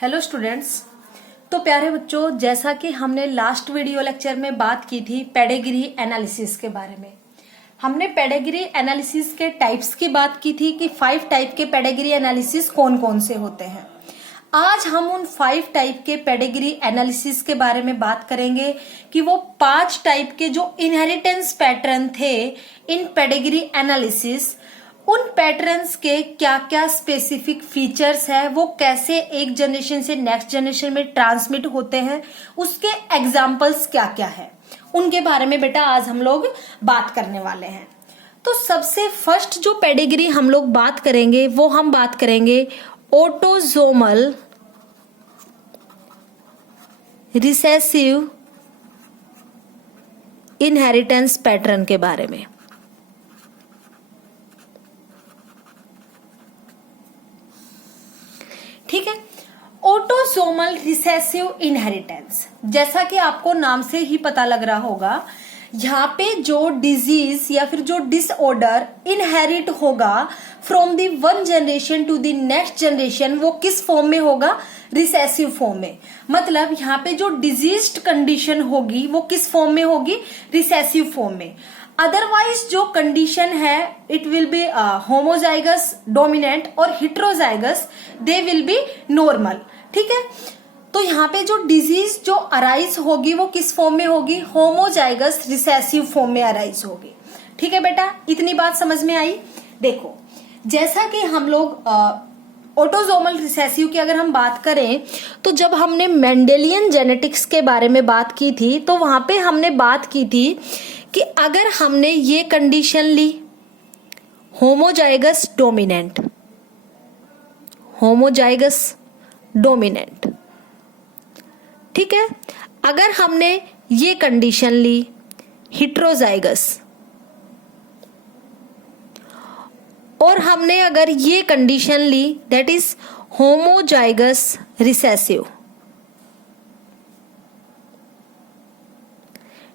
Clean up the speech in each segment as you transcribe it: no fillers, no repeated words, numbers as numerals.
Hello students. तो प्यारे बच्चों, जैसा कि हमने लास्ट वीडियो लेक्चर में बात की थी पेडिग्री एनालिसिस के बारे में। हमने पेडिग्री एनालिसिस के टाइप्स की बात की थी कि 5 टाइप के पेडिग्री एनालिसिस कौन कौन से होते हैं। आज हम उन 5 टाइप के पेडिग्री एनालिसिस के बारे में बात करेंगे कि वो 5 टाइप के जो इनहेरिटेंस पैटर्न थे इन पेडिग्री एनालिसिस, उन पैटर्न्स के क्या क्या स्पेसिफिक फीचर्स है, वो कैसे एक जनरेशन से नेक्स्ट जनरेशन में ट्रांसमिट होते हैं, उसके एग्जाम्पल्स क्या क्या है, उनके बारे में बेटा आज हम लोग बात करने वाले हैं। तो सबसे फर्स्ट जो पेडिग्री हम लोग बात करेंगे वो हम बात करेंगे ऑटोसोमल रिसेसिव इनहेरिटेंस पैटर्न के बारे में। ठीक है, ऑटोसोमल रिसेसिव इनहेरिटेंस, जैसा कि आपको नाम से ही पता लग रहा होगा, यहाँ पे जो डिजीज या फिर जो डिसऑर्डर इनहेरिट होगा from the one generation to the next generation, वो किस फॉर्म में होगा? रिसेसिव फॉर्म में। मतलब यहाँ पे जो डिजीज्ड कंडीशन होगी वो किस फॉर्म में होगी? रिसेसिव फॉर्म में। अदरवाइज जो कंडीशन है it will be homozygous dominant और heterozygous they will be normal. ठीक है, तो यहाँ पे जो डिजीज जो अराइज होगी वो किस फॉर्म में होगी? होमोजाइगस रिसेसिव फॉर्म में अराइज होगी। ठीक है बेटा, इतनी बात समझ में आई। देखो, जैसा कि हम लोग ऑटोसोमल रिसेसिव की अगर हम बात करें तो जब हमने मेंडेलियन जेनेटिक्स के बारे में बात की थी तो वहां पे हमने बात की थी कि अगर हमने ये कंडीशन ली होमोजाइगस डोमिनेंट, होमोजाइगस डोमिनेंट, ठीक है, अगर हमने ये कंडीशन ली हिट्रोजाइगस, और हमने अगर ये कंडीशन ली दैट इज होमोजाइगस रिसेसिव,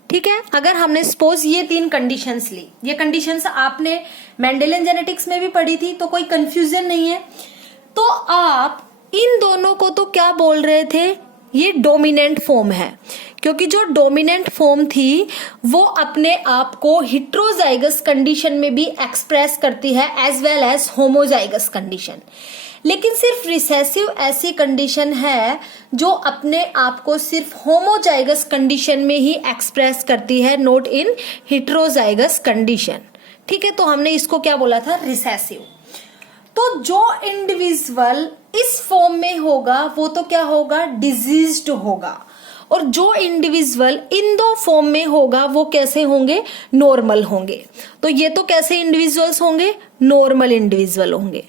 ठीक है, अगर हमने सपोज ये 3 कंडीशंस ली, ये कंडीशंस आपने मेंडेलियन जेनेटिक्स में भी पढ़ी थी तो कोई कंफ्यूजन नहीं है। तो आप इन दोनों को तो क्या बोल रहे थे? ये डोमिनेंट फॉर्म है, क्योंकि जो डोमिनेंट फॉर्म थी वो अपने आप को हिट्रोजाइगस कंडीशन में भी एक्सप्रेस करती है as well as homozygous condition. लेकिन सिर्फ रिसेसिव ऐसी कंडीशन है जो अपने आप को सिर्फ होमोजाइगस कंडीशन में ही एक्सप्रेस करती है, नॉट इन हिट्रोजाइगस कंडीशन। ठीक है, तो हमने इसको क्या बोला था? रिसेसिव। तो जो इंडिविजुअल इस फॉर्म में होगा वो तो क्या होगा? डिजीज्ड होगा, और जो इंडिविजुअल इन 2 फॉर्म में होगा वो कैसे होंगे? नॉर्मल होंगे। तो ये तो कैसे इंडिविजुअल्स होंगे? नॉर्मल इंडिविजुअल होंगे।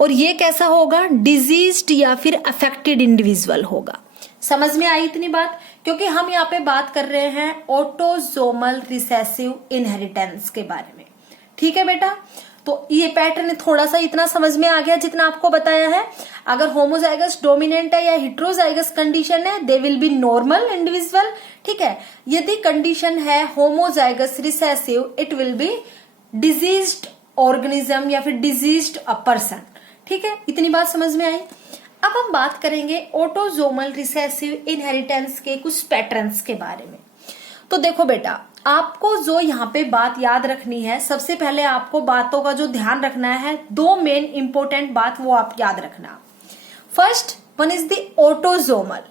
और ये कैसा होगा? डिजीज्ड या फिर अफेक्टेड इंडिविजुअल होगा। समझ में आई इतनी बात? क्योंकि हम यहाँ पे बात कर रहे हैं ऑटोसोमल रिसेसिव इनहेरिटेंस के बारे में। ठीक है बेटा, तो ये पैटर्न थोड़ा सा इतना समझ में आ गया जितना आपको बताया है। अगर होमोजाइगस डोमिनेंट है या हिट्रोजाइगस कंडीशन है दे विल बी नॉर्मल इंडिविजुअल। ठीक है, यदि कंडीशन है homozygous recessive it will B diseased organism या फिर डिजीज्ड पर्सन। ठीक है, इतनी बात समझ में आई। अब हम बात करेंगे ऑटोसोमल रिसेसिव इनहेरिटेंस के कुछ पैटर्न्स के बारे में। तो देखो बेटा, आपको जो यहाँ पे बात याद रखनी है, सबसे पहले आपको बातों का जो ध्यान रखना है, 2 मेन इंपोर्टेंट बात वो आप याद रखना। First one is the autosomal.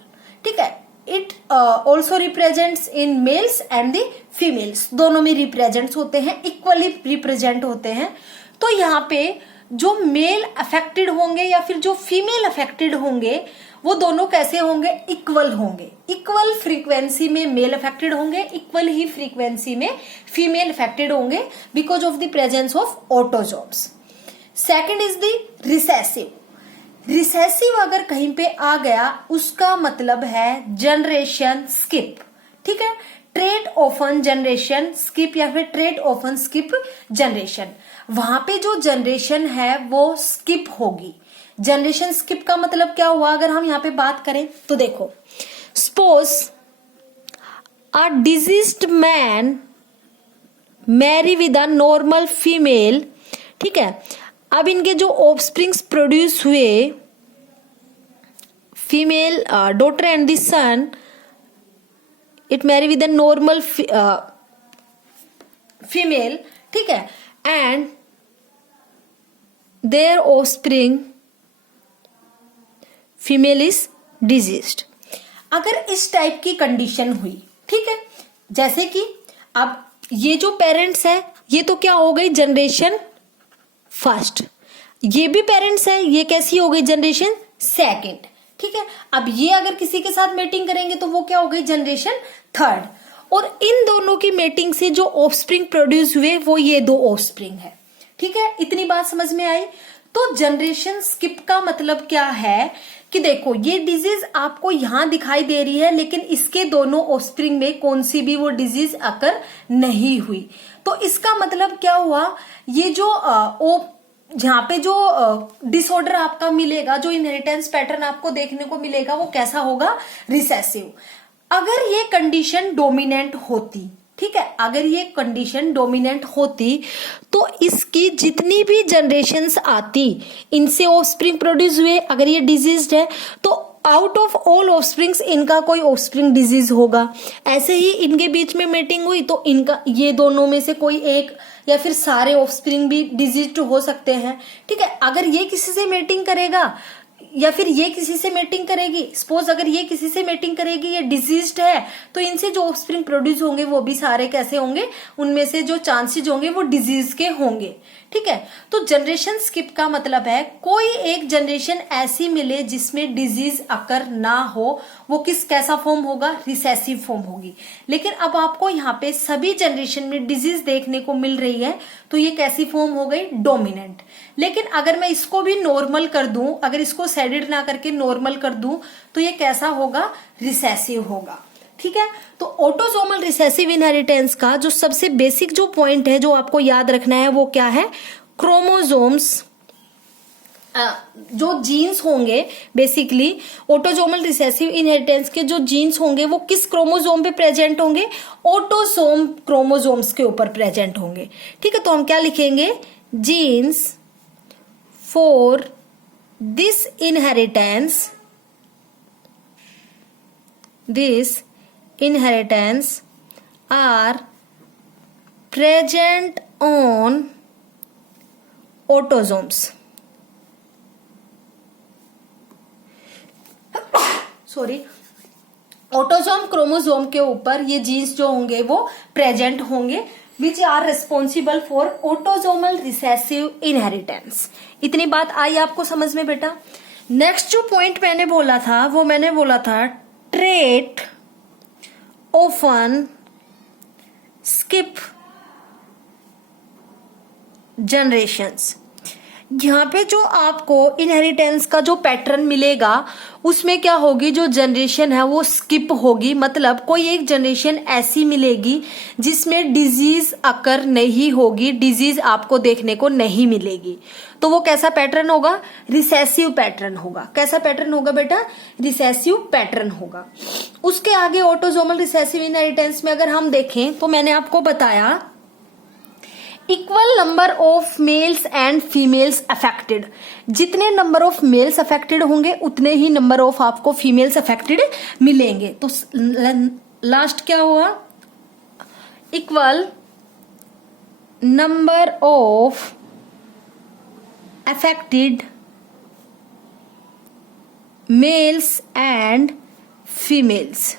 ठीक है, it also represents in males and the females, दोनों में रिप्रेजेंट्स होते हैं, इक्वली रिप्रेजेंट होते हैं। तो यहाँ पे जो मेल अफेक्टेड होंगे या फिर जो फीमेल अफेक्टेड होंगे वो दोनों कैसे होंगे? इक्वल होंगे। इक्वल फ्रीक्वेंसी में मेल अफेक्टेड होंगे, इक्वल ही फ्रीक्वेंसी में फीमेल अफेक्टेड होंगे because of the presence of autosomes. Second is the recessive. Recessive अगर कहीं पे आ गया उसका मतलब है जनरेशन स्किप। ठीक है, ट्रेट ऑफन जनरेशन स्किप या फिर ट्रेट ऑफन स्किप जनरेशन, वहां पे जो जनरेशन है वो स्किप होगी। जनरेशन स्किप का मतलब क्या हुआ? अगर हम यहाँ पे बात करें तो देखो, suppose a diseased man marry with a normal female. ठीक है, अब इनके जो ऑफस्प्रिंग्स प्रोड्यूस हुए female daughter and the son, it marry with a normal female, ठीक है, and their offspring female is diseased. अगर इस टाइप की कंडीशन हुई, ठीक है, जैसे कि अब ये जो पेरेंट्स है ये तो क्या हो गई जनरेशन फर्स्ट, ये भी पेरेंट्स है, ये कैसी हो गई जनरेशन सेकंड, ठीक है। अब ये अगर किसी के साथ मेटिंग करेंगे तो वो क्या हो गई जनरेशन थर्ड, और इन दोनों की मेटिंग से जो ऑफस्प्रिंग प्रोड्यूस हुए वो ये दो ऑफस्प्रिंग है, ठीक है। इतनी बात समझ में आई। तो जनरेशन स्किप का मतलब क्या है कि देखो ये डिजीज आपको यहां दिखाई दे रही है, लेकिन इसके दोनों ऑफस्प्रिंग में कौन सी भी वो डिजीज अकर नहीं हुई। तो इसका मतलब क्या हुआ, ये जो यहाँ पे जो डिसऑर्डर आपका मिलेगा, जो इनहेरिटेंस पैटर्न आपको देखने को मिलेगा वो कैसा होगा, रिसेसिव। अगर ये कंडीशन डोमिनेंट होती, ठीक है, अगर ये कंडीशन डोमिनेंट होती तो इसकी जितनी भी जनरेशन्स आती इनसे ऑफस्प्रिंग प्रोड्यूस हुए, अगर ये डिजीज्ड है तो आउट ऑफ ऑल ऑफस्प्रिंग्स इनका कोई ऑफस्प्रिंग डिजीज होगा। ऐसे ही इनके बीच में मीटिंग हुई तो इनका ये दोनों में से कोई एक या फिर सारे ऑफस्प्रिंग भी डिजीज्ड हो सकते हैं, ठीक है। अगर ये किसी से मीटिंग करेगा या फिर ये किसी से मेटिंग करेगी, सपोज अगर ये किसी से मेटिंग करेगी, ये डिजीज्ड है, तो इनसे जो ऑफस्प्रिंग प्रोड्यूस होंगे वो भी सारे कैसे होंगे, उनमें से जो चांसेस होंगे वो डिजीज के होंगे, ठीक है। तो जनरेशन स्किप का मतलब है कोई एक जनरेशन ऐसी मिले जिसमें डिजीज अकर ना हो, वो कैसा फॉर्म होगा, रिसेसिव फॉर्म होगी। लेकिन अब आपको यहाँ पे सभी जनरेशन में डिजीज देखने को मिल रही है तो ये कैसी फॉर्म हो गई, डोमिनेंट। लेकिन अगर मैं इसको भी नॉर्मल कर दूं, अगर इसको सेडेड ना करके नॉर्मल कर दूं तो ये कैसा होगा, रिसेसिव होगा, ठीक है। तो ऑटोसोमल रिसेसिव इनहेरिटेंस का जो सबसे बेसिक जो पॉइंट है जो आपको याद रखना है वो क्या है, क्रोमोसोम्स, जो जीन्स होंगे बेसिकली ऑटोसोमल रिसेसिव इनहेरिटेंस के जो जीन्स होंगे वो किस क्रोमोसोम पे प्रेजेंट होंगे, ऑटोसोम क्रोमोसोम्स के ऊपर प्रेजेंट होंगे, ठीक है। तो हम क्या लिखेंगे, genes for this inheritance are present on autosomes. Sorry, autosome chromosome के ऊपर ये जीन्स जो होंगे वो प्रेजेंट होंगे, which are responsible for autosomal recessive inheritance. इतनी बात आई आपको समझ में बेटा। नेक्स्ट जो पॉइंट मैंने बोला था वो मैंने बोला था ट्रेट ऑफन स्किप जनरेशंस। यहाँ पे जो आपको इनहेरिटेंस का जो पैटर्न मिलेगा उसमें क्या होगी, जो जनरेशन है वो स्किप होगी, मतलब कोई एक जनरेशन ऐसी मिलेगी जिसमें डिजीज अकर नहीं होगी, डिजीज आपको देखने को नहीं मिलेगी। तो वो कैसा पैटर्न होगा, रिसेसिव पैटर्न होगा। कैसा पैटर्न होगा बेटा, रिसेसिव पैटर्न होगा। उसके आगे ऑटोसोमल रिसेसिव इनहेरिटेंस में अगर हम देखें तो मैंने आपको बताया equal number of males and females affected. जितने नंबर ऑफ मेल्स अफेक्टेड होंगे उतने ही नंबर ऑफ आपको फीमेल्स अफेक्टेड मिलेंगे। तो लास्ट क्या हुआ, equal number of affected mails and females.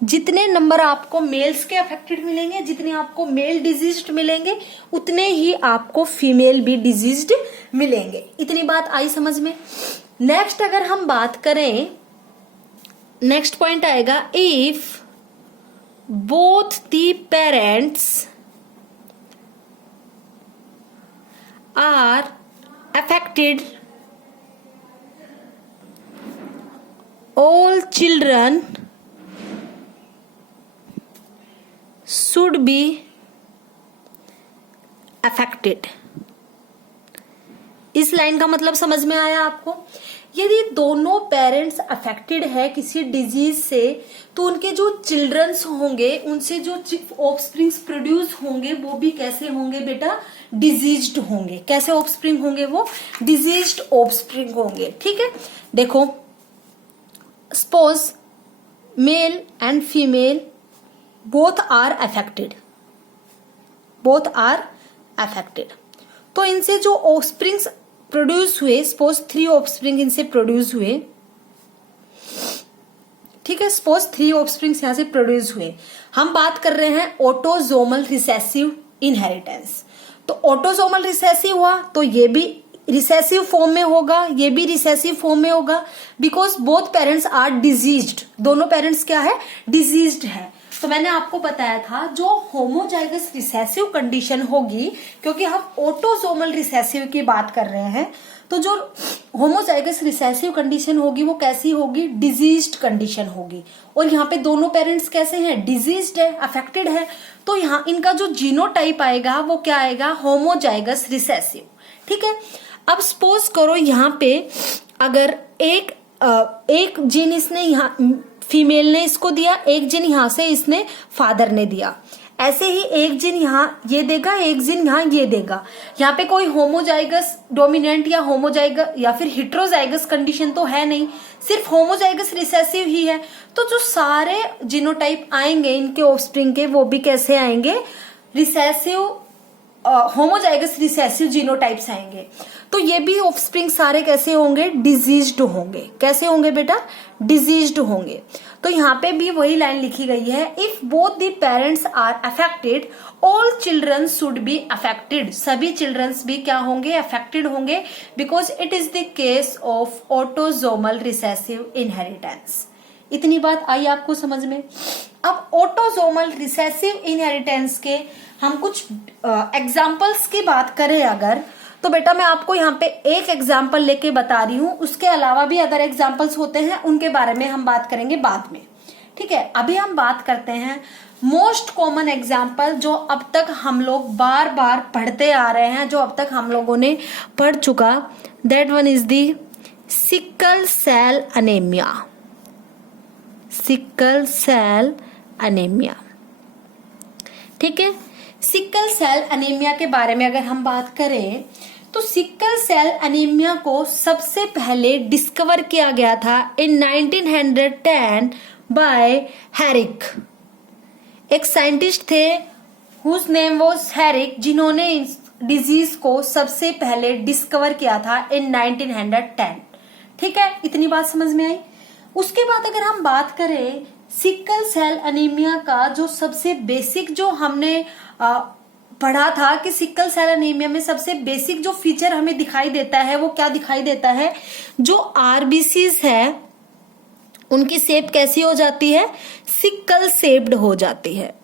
जितने नंबर आपको मेल्स के अफेक्टेड मिलेंगे, जितने आपको मेल डिजीज्ड मिलेंगे, उतने ही आपको फीमेल भी डिजीज्ड मिलेंगे। इतनी बात आई समझ में। नेक्स्ट अगर हम बात करें, नेक्स्ट पॉइंट आएगा, if both the parents are affected all children should be affected। इस लाइन का मतलब समझ में आया आपको। यदि दोनों पेरेंट्स अफेक्टेड है किसी डिजीज से तो उनके जो चिल्ड्रंस होंगे, उनसे जो ऑफस्प्रिंग्स प्रोड्यूस होंगे वो भी कैसे होंगे बेटा, डिजीज्ड होंगे। कैसे ऑफस्प्रिंग होंगे वो, डिजीज्ड ऑफस्प्रिंग होंगे। ठीक है, देखो suppose male and female both are affected, तो इनसे जो ऑफस्प्रिंग्स प्रोड्यूस हुए, सपोज 3 ऑफस्प्रिंग इनसे प्रोड्यूस हुए, ठीक है, सपोज 3 ऑफस्प्रिंग्स यहां से प्रोड्यूस हुए। हम बात कर रहे हैं ऑटोजोमल रिसेसिव इनहेरिटेंस। तो ऑटोजोमल रिसेसिव हुआ तो ये भी रिसेसिव फॉर्म में होगा, ये भी रिसेसिव फॉर्म में होगा, because both parents are diseased, दोनों पेरेंट्स क्या है, डिजीज्ड है। तो मैंने आपको बताया था जो होमोजाइगस रिसेसिव कंडीशन होगी, क्योंकि हम ऑटोजोमल रिसेसिव की बात कर रहे हैं, तो जो होमोजाइगस रिसेसिव कंडीशन होगी वो कैसी होगी, डिजीज्ड कंडीशन होगी। और यहाँ पे दोनों पेरेंट्स कैसे हैं, डिजीज्ड है, अफेक्टेड है, तो यहाँ इनका जो जीनोटाइप आएगा वो क्या आएगा, होमोजाइगस रिसेसिव। ठीक है, अब सपोज करो यहाँ पे अगर एक जीन इसने यहाँ फीमेल ने इसको दिया, एक जीन यहाँ से इसने फादर ने दिया, ऐसे ही एक जीन यहाँ ये देगा, एक जीन यहाँ ये देगा। यहाँ पे कोई होमोजाइगस डोमिनेंट या होमोजाइगस या फिर हिट्रोजाइगस कंडीशन तो है नहीं, सिर्फ होमोजाइगस रिसेसिव ही है। तो जो सारे जीनोटाइप आएंगे इनके ऑफस्प्रिंग के वो भी कैसे आएंगे, रिसेसिव होमोजाइगस रिसेसिव जीनोटाइप्स आएंगे। तो ये भी ऑफस्प्रिंग सारे कैसे होंगे, डिजीज्ड होंगे। कैसे होंगे बेटा, डिजीज्ड होंगे। तो यहाँ पे भी वही लाइन लिखी गई है, if both the parents are affected all children should be affected, सभी चिल्ड्रंस भी क्या होंगे, अफेक्टेड होंगे, because it is the case of autosomal recessive inheritance. इतनी बात आई आपको समझ में। अब ऑटोजोमल रिसेसिव इनहेरिटेंस के हम कुछ एग्जाम्पल्स की बात करें अगर, तो बेटा मैं आपको यहाँ पे एक एग्जाम्पल लेके बता रही हूँ, उसके अलावा भी अदर एग्जाम्पल्स होते हैं, उनके बारे में हम बात करेंगे बाद में। ठीक है, अभी हम बात करते हैं मोस्ट कॉमन एग्जाम्पल जो अब तक हम लोग बार बार पढ़ते आ रहे हैं, जो अब तक हम लोगों ने पढ़ चुका, that one is the sickle cell anaemia. Sickle cell anaemia, ठीक है। सिकल सेल अनीमिया के बारे में अगर हम बात करें तो सिकल सेल अनीमिया को सबसे पहले डिस्कवर किया गया था इन 1910 बाय हेरिक। एक साइंटिस्ट थे हुज नेम वाज हेरिक, जिन्होंने इस डिजीज को सबसे पहले डिस्कवर किया था इन 1910। ठीक है, इतनी बात समझ में आई। उसके बाद अगर हम बात करें सिकल सेल अनीमिया का जो सबसे बेसिक जो हमने पढ़ा था कि सिकल सेल अनीमिया में सबसे बेसिक जो फीचर हमें दिखाई देता है वो क्या दिखाई देता है, जो आरबीसीज है उनकी शेप कैसी हो जाती है, सिकल शेप्ड हो जाती है।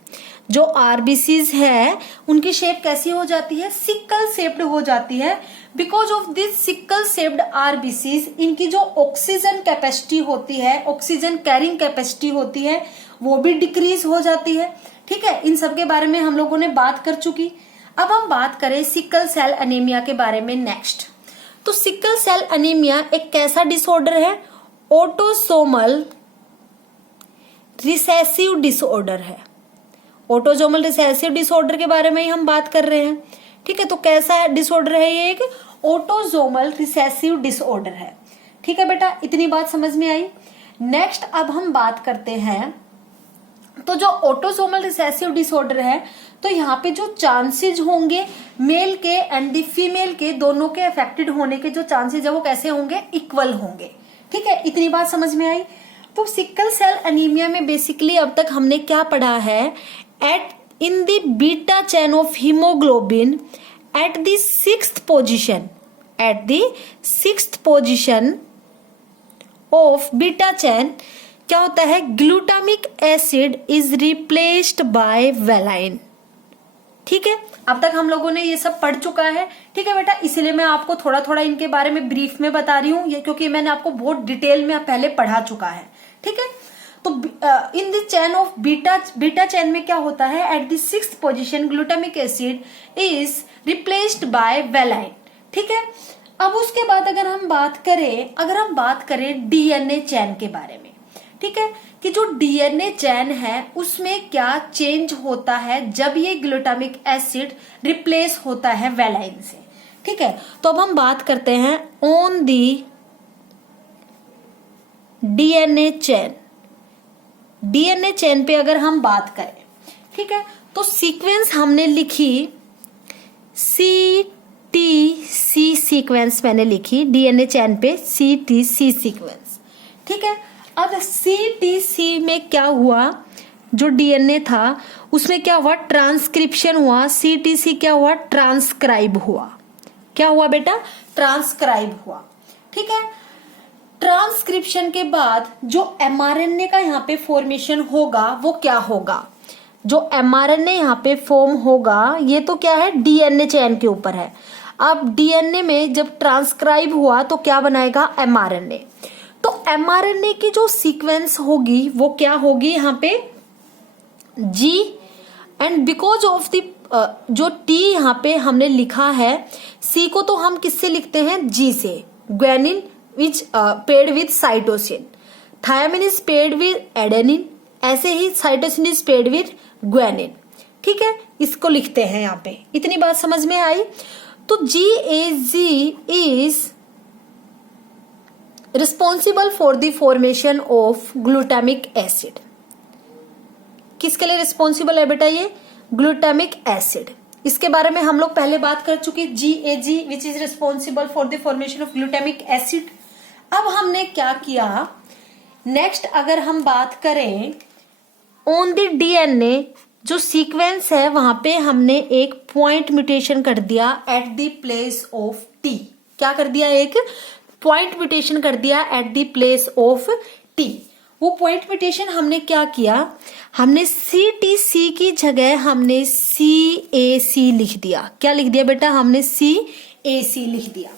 जो आरबीसीज है उनकी शेप कैसी हो जाती है, सिकल शेप्ड हो जाती है। Because of this sickle shaped RBCs इनकी जो ऑक्सीजन कैपेसिटी होती है, ऑक्सीजन कैरिंग कैपेसिटी होती है, वो भी डिक्रीज हो जाती है। ठीक है, इन सब के बारे में हम लोगों ने बात कर चुकी। अब हम बात करें सिकल सेल अनीमिया के बारे में नेक्स्ट। तो सिकल सेल अनीमिया एक कैसा डिसऑर्डर है, ऑटोसोमल रिसेसिव डिसऑर्डर है। ऑटोसोमल रिसेसिव डिसऑर्डर के बारे में ही हम बात कर रहे हैं। ठीक है, तो कैसा डिसऑर्डर है ये, एक ऑटोसोमल रिसेसिव डिसऑर्डर है। ठीक है बेटा, इतनी बात समझ में आई। नेक्स्ट अब हम बात करते हैं, तो जो ऑटोसोमल रिसेसिव डिसऑर्डर है तो यहाँ पे जो चांसेस होंगे मेल के एंड द फीमेल के दोनों के अफेक्टेड होने के जो चांसेस है वो कैसे होंगे, इक्वल होंगे। ठीक है, इतनी बात समझ में आई। तो सिकल सेल अनीमिया में बेसिकली अब तक हमने क्या पढ़ा है, at in the beta chain of haemoglobin at the sixth position of beta chain क्या होता है, glutamic acid is replaced by valine. ठीक है, अब तक हम लोगों ने ये सब पढ़ चुका है। ठीक है बेटा, इसलिए मैं आपको थोड़ा थोड़ा इनके बारे में ब्रीफ में बता रही हूँ, ये क्योंकि मैंने आपको बहुत डिटेल में पहले पढ़ा चुका है। ठीक है, तो in the chain of beta chain में क्या होता है, eight the sixth position glutamic acid is replaced by valine. ठीक है, अब उसके बाद अगर हम बात करें डीएनए चेन के बारे में, ठीक है, कि जो डीएनए चेन है उसमें क्या चेंज होता है जब ये ग्लूटामिक एसिड रिप्लेस होता है वेलाइन से। ठीक है, तो अब हम बात करते हैं on the DNA chain, DNA chain पे अगर हम बात करें, ठीक है, तो सीक्वेंस हमने लिखी CTC सीक्वेंस, मैंने लिखी डीएनए चेन पे CTC सीक्वेंस, ठीक है। अब CTC में क्या हुआ, जो डीएनए था उसमें क्या हुआ, ट्रांसक्रिप्शन हुआ। CTC क्या हुआ, ट्रांसक्राइब हुआ। क्या हुआ बेटा, ट्रांसक्राइब हुआ, ठीक है। ट्रांसक्रिप्शन के बाद जो mRNA का यहाँ पे फॉर्मेशन होगा वो क्या होगा, जो mRNA यहाँ पे फॉर्म होगा ये तो क्या है, डीएनए चेन के ऊपर है। अब डीएनए में जब ट्रांसक्राइब हुआ तो क्या बनाएगा, mRNA। तो mRNA की जो सीक्वेंस होगी वो क्या होगी यहाँ पे, G, and because of the जो T यहाँ पे हमने लिखा है, C को तो हम किससे लिखते हैं, G से, guanine which paired with cytosine, thymine is paired with adenine, ऐसे ही cytosine is paired with guanine, ठीक है, इसको लिखते हैं यहाँ पे। इतनी बात समझ में आई। तो GAG is responsible for the formation of glutamic acid. किसके लिए रिस्पॉन्सिबल है बेटा, ये ग्लूटामिक एसिड। इसके बारे में हम लोग पहले बात कर चुके, GAG which is responsible for the formation of glutamic acid. अब हमने क्या किया, नेक्स्ट अगर हम बात करें ऑन द डीएनए जो सीक्वेंस है वहां पे हमने एक पॉइंट म्यूटेशन कर दिया at the place of T. क्या कर दिया, एक पॉइंट म्यूटेशन कर दिया at the place of T. वो पॉइंट म्यूटेशन हमने क्या किया, हमने CTC की जगह हमने CAC लिख दिया। क्या लिख दिया बेटा, हमने CAC लिख दिया,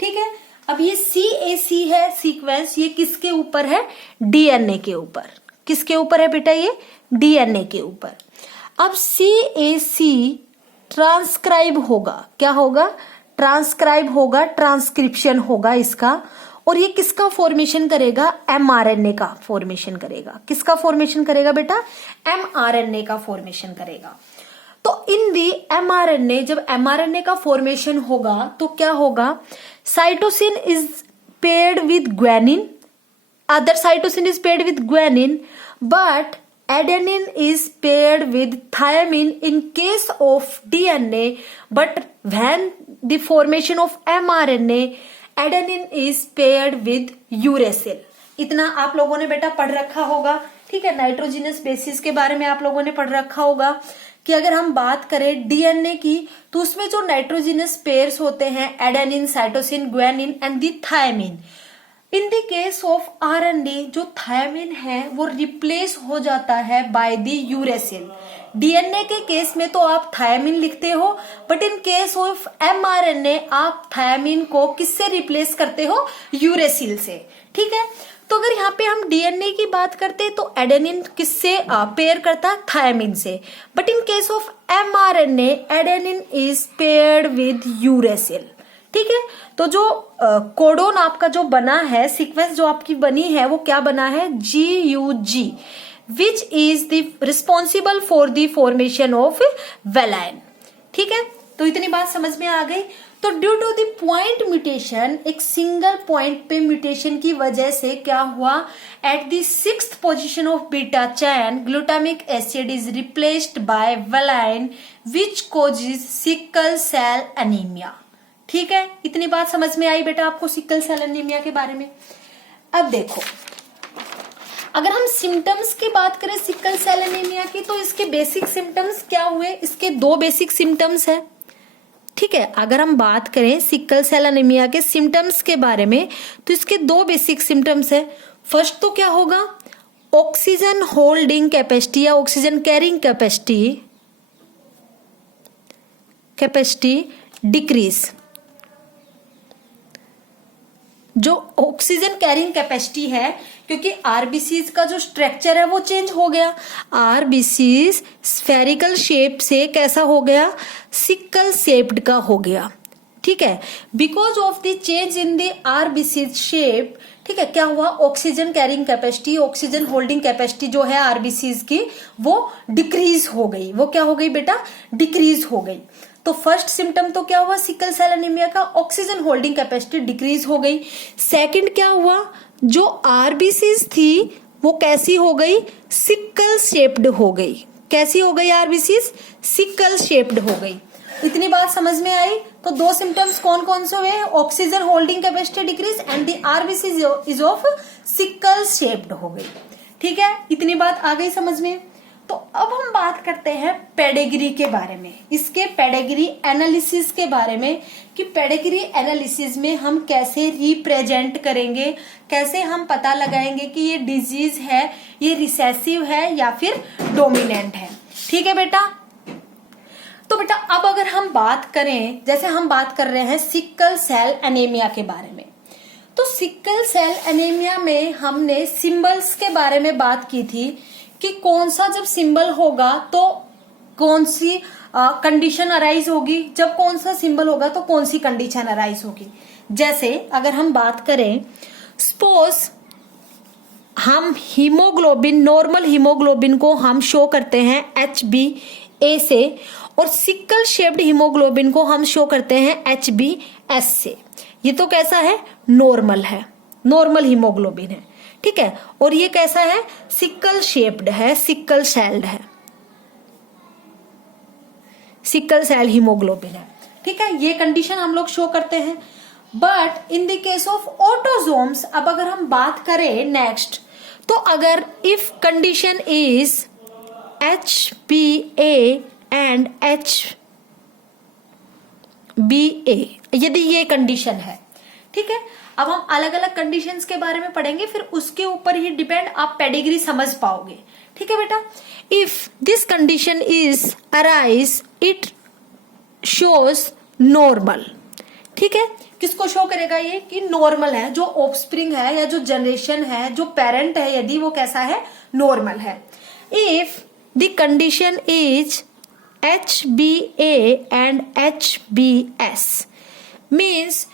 ठीक है। अब ये CAC है सीक्वेंस, ये किसके ऊपर है, डीएनए के ऊपर। किसके ऊपर है बेटा, ये डीएनए के ऊपर। अब CAC ट्रांसक्राइब होगा, क्या होगा, ट्रांसक्राइब होगा, ट्रांसक्रिप्शन होगा इसका, और ये किसका फॉर्मेशन करेगा, mRNA का फॉर्मेशन करेगा। किसका फॉर्मेशन करेगा बेटा, mRNA का फॉर्मेशन करेगा। तो इन दी mRNA, जब mRNA का फॉर्मेशन होगा तो क्या होगा, cytosine is paired with guanine, other cytosine is paired with guanine, but adenine is paired with thymine in case of DNA, but when the formation of mRNA, adenine is paired with uracil। इतना आप लोगों ने बेटा पढ़ रखा होगा, ठीक है। नाइट्रोजिनस बेसिस के बारे में आप लोगों ने पढ़ रखा होगा कि अगर हम बात करें डीएनए की तो उसमें जो नाइट्रोजिनस पेयर्स होते हैं, adenine, cytosine, guanine and the thymine. In the case of RNA जो थायमिन है वो रिप्लेस हो जाता है बाय द यूरेसिल। डीएनए के केस में तो आप थायमिन लिखते हो, but in case of mRNA आप थायमिन को किससे रिप्लेस करते हो, यूरेसिल से, ठीक है। तो अगर यहाँ पे हम डीएनए की बात करते हैं तो एडेनिन किससे पेयर करता है, थायमिन से, but in case of mRNA adenine is paired with uracil, ठीक है। तो जो कोडोन आपका जो बना है, सीक्वेंस जो आपकी बनी है वो क्या बना है, GUG, which is the responsible for the formation of valine, ठीक है। तो इतनी बात समझ में आ गई। तो due to the point mutation, एक सिंगल पॉइंट पे म्यूटेशन की वजह से क्या हुआ, at the 6th position of beta chain glutamic acid is replaced by valine which causes sickle cell anaemia, ठीक है। इतनी बात समझ में आई बेटा आपको सिकल सेल एनीमिया के बारे में। अब देखो, अगर हम सिम्टम्स की बात करें सिकल सेल एनीमिया की, तो इसके बेसिक सिम्टम्स क्या हुए, इसके 2 बेसिक सिम्टम्स है, ठीक है। अगर हम बात करें सिकल सेल एनीमिया के सिम्टम्स के बारे में तो इसके 2 बेसिक सिम्टम्स है। फर्स्ट तो क्या होगा, ऑक्सीजन होल्डिंग कैपेसिटी या ऑक्सीजन कैरिंग कैपेसिटी डिक्रीज। जो ऑक्सीजन कैरिंग कैपेसिटी है, क्योंकि आरबीसीज का जो स्ट्रक्चर है वो चेंज हो गया, आरबीसीज स्फेरिकल शेप से कैसा हो गया, सिकल शेप्ड का हो गया, ठीक है। Because of the change in the RBCs shape, ठीक है, क्या हुआ, oxygen carrying capacity, oxygen holding capacity जो है आरबीसीज की वो डिक्रीज हो गई। वो क्या हो गई बेटा, डिक्रीज हो गई। तो फर्स्ट सिम्टम तो क्या हुआ सिकल सेल एनीमिया का, ऑक्सीजन होल्डिंग कैपेसिटी डिक्रीज हो गई। सेकंड क्या हुआ, जो आरबीसीज थी वो कैसी हो गई, सिकल शेप्ड हो गई। कैसी हो गई आरबीसीज, सिकल शेप्ड हो गई। इतनी बात समझ में आई। तो दो सिम्टम्स कौन कौन से हुए, oxygen holding capacity decrease and the RBCs is of sickle shaped हो गई। ठीक है, इतनी बात आ गई समझ में। तो अब हम बात करते हैं पेडिग्री के बारे में, इसके पेडिग्री एनालिसिस के बारे में, कि पेडिग्री एनालिसिस में हम कैसे रिप्रेजेंट करेंगे, कैसे हम पता लगाएंगे कि ये डिजीज है, ये रिसेसिव है या फिर डोमिनेंट है। ठीक है बेटा। तो बेटा अब अगर हम बात करें, जैसे हम बात कर रहे हैं सिकल सेल एनीमिया के बारे में, तो सिकल सेल एनीमिया में हमने सिंबल्स के बारे में बात की थी कि कौन सा जब सिंबल होगा तो कौन सी कंडीशन अराइज होगी, जब कौन सा सिंबल होगा तो कौन सी कंडीशन अराइज होगी। जैसे अगर हम बात करें, सपोज हम हीमोग्लोबिन, नॉर्मल हीमोग्लोबिन को हम शो करते हैं HbA से, और सिकल शेप्ड हीमोग्लोबिन को हम शो करते हैं HbS से। ये तो कैसा है, नॉर्मल है, नॉर्मल हीमोग्लोबिन है। ठीक है, और ये कैसा है, सिकल शेप्ड है, सिकल सेल्ड है, सिकल सेल हीमोग्लोबिन है। ठीक है, ये कंडीशन हम लोग शो करते हैं। But in the case of autosomes, अब अगर हम बात करें नेक्स्ट, तो अगर if condition is HbA and HbA, यदि ये कंडीशन है, ठीक है। अब हम अलग अलग कंडीशंस के बारे में पढ़ेंगे, फिर उसके ऊपर ही डिपेंड आप पेडिग्री समझ पाओगे। ठीक है बेटा। If this condition is arise, it shows normal. ठीक है, किसको शो करेगा ये, कि नॉर्मल है, जो ऑफस्प्रिंग है या जो जनरेशन है, जो पेरेंट है, यदि वो कैसा है, नॉर्मल है। If the condition is HbA and HbS, means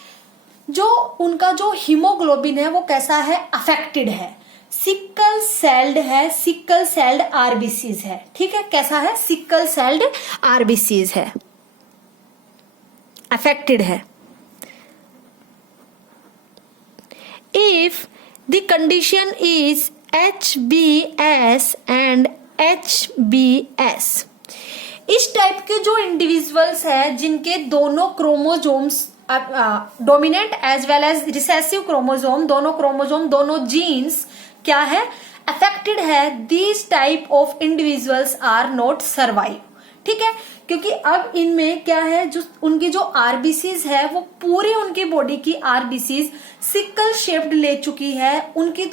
जो उनका जो हीमोग्लोबिन है वो कैसा है, अफेक्टेड है, सिकल सेल्ड है, सिकल सेल्ड आरबीसीज है। ठीक है, कैसा है, सिकल सेल्ड आरबीसीज है, अफेक्टेड है। If the condition is HbS and HbS, इस टाइप के जो इंडिविजुअल्स हैं जिनके दोनों chromosomes dominant as well as recessive chromosome, दोनों क्रोमोजोम, दोनों जीन्स क्या है, अफेक्टेड है, these type of individuals are not survive. ठीक है, क्योंकि अब इनमें क्या है, जो उनकी जो आरबीसीज है वो पूरी उनकी बॉडी की आरबीसीज सिकल शेप्ड ले चुकी है, उनकी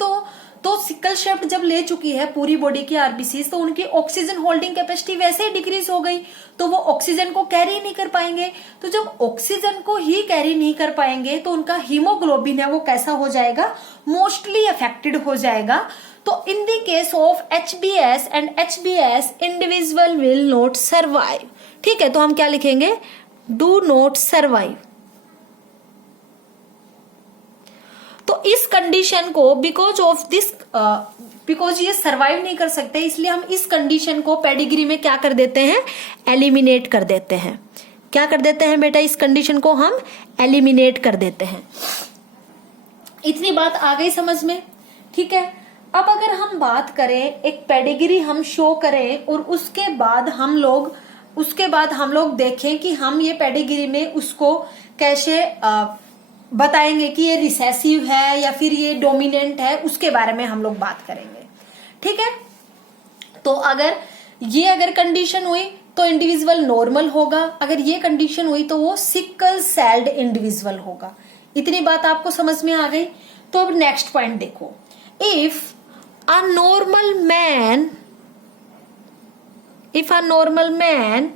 तो सिकल शेप्ड जब ले चुकी है पूरी बॉडी की आरबीसीज, तो उनकी ऑक्सीजन होल्डिंग कैपेसिटी वैसे ही डिक्रीज हो गई, तो वो ऑक्सीजन को कैरी नहीं कर पाएंगे। तो जब ऑक्सीजन को ही कैरी नहीं कर पाएंगे तो उनका हीमोग्लोबिन है वो कैसा हो जाएगा, मोस्टली अफेक्टेड हो जाएगा। तो इन the case of HbS and HbS, individual will not survive. ठीक है, तो हम क्या लिखेंगे, डू नॉट सर्वाइव। तो इस कंडीशन को बिकॉज ये सर्वाइव नहीं कर सकते, इसलिए हम इस कंडीशन को पेडिग्री में क्या कर देते हैं, एलिमिनेट कर देते हैं। क्या कर देते हैं बेटा, इस कंडीशन को हम एलिमिनेट कर देते हैं। इतनी बात आ गई समझ में। ठीक है, अब अगर हम बात करें, एक पेडिग्री हम शो करें और उसके बाद हम लोग देखें कि हम ये पेडिग्री में उसको कैसे बताएंगे कि ये रिसेसिव है या फिर ये डोमिनेंट है, उसके बारे में हम लोग बात करेंगे। ठीक है, तो अगर कंडीशन हुई तो इंडिविजुअल नॉर्मल होगा, अगर ये कंडीशन हुई तो वो सिकल सेल्ड इंडिविजुअल होगा। इतनी बात आपको समझ में आ गई। तो अब नेक्स्ट पॉइंट देखो, if a normal man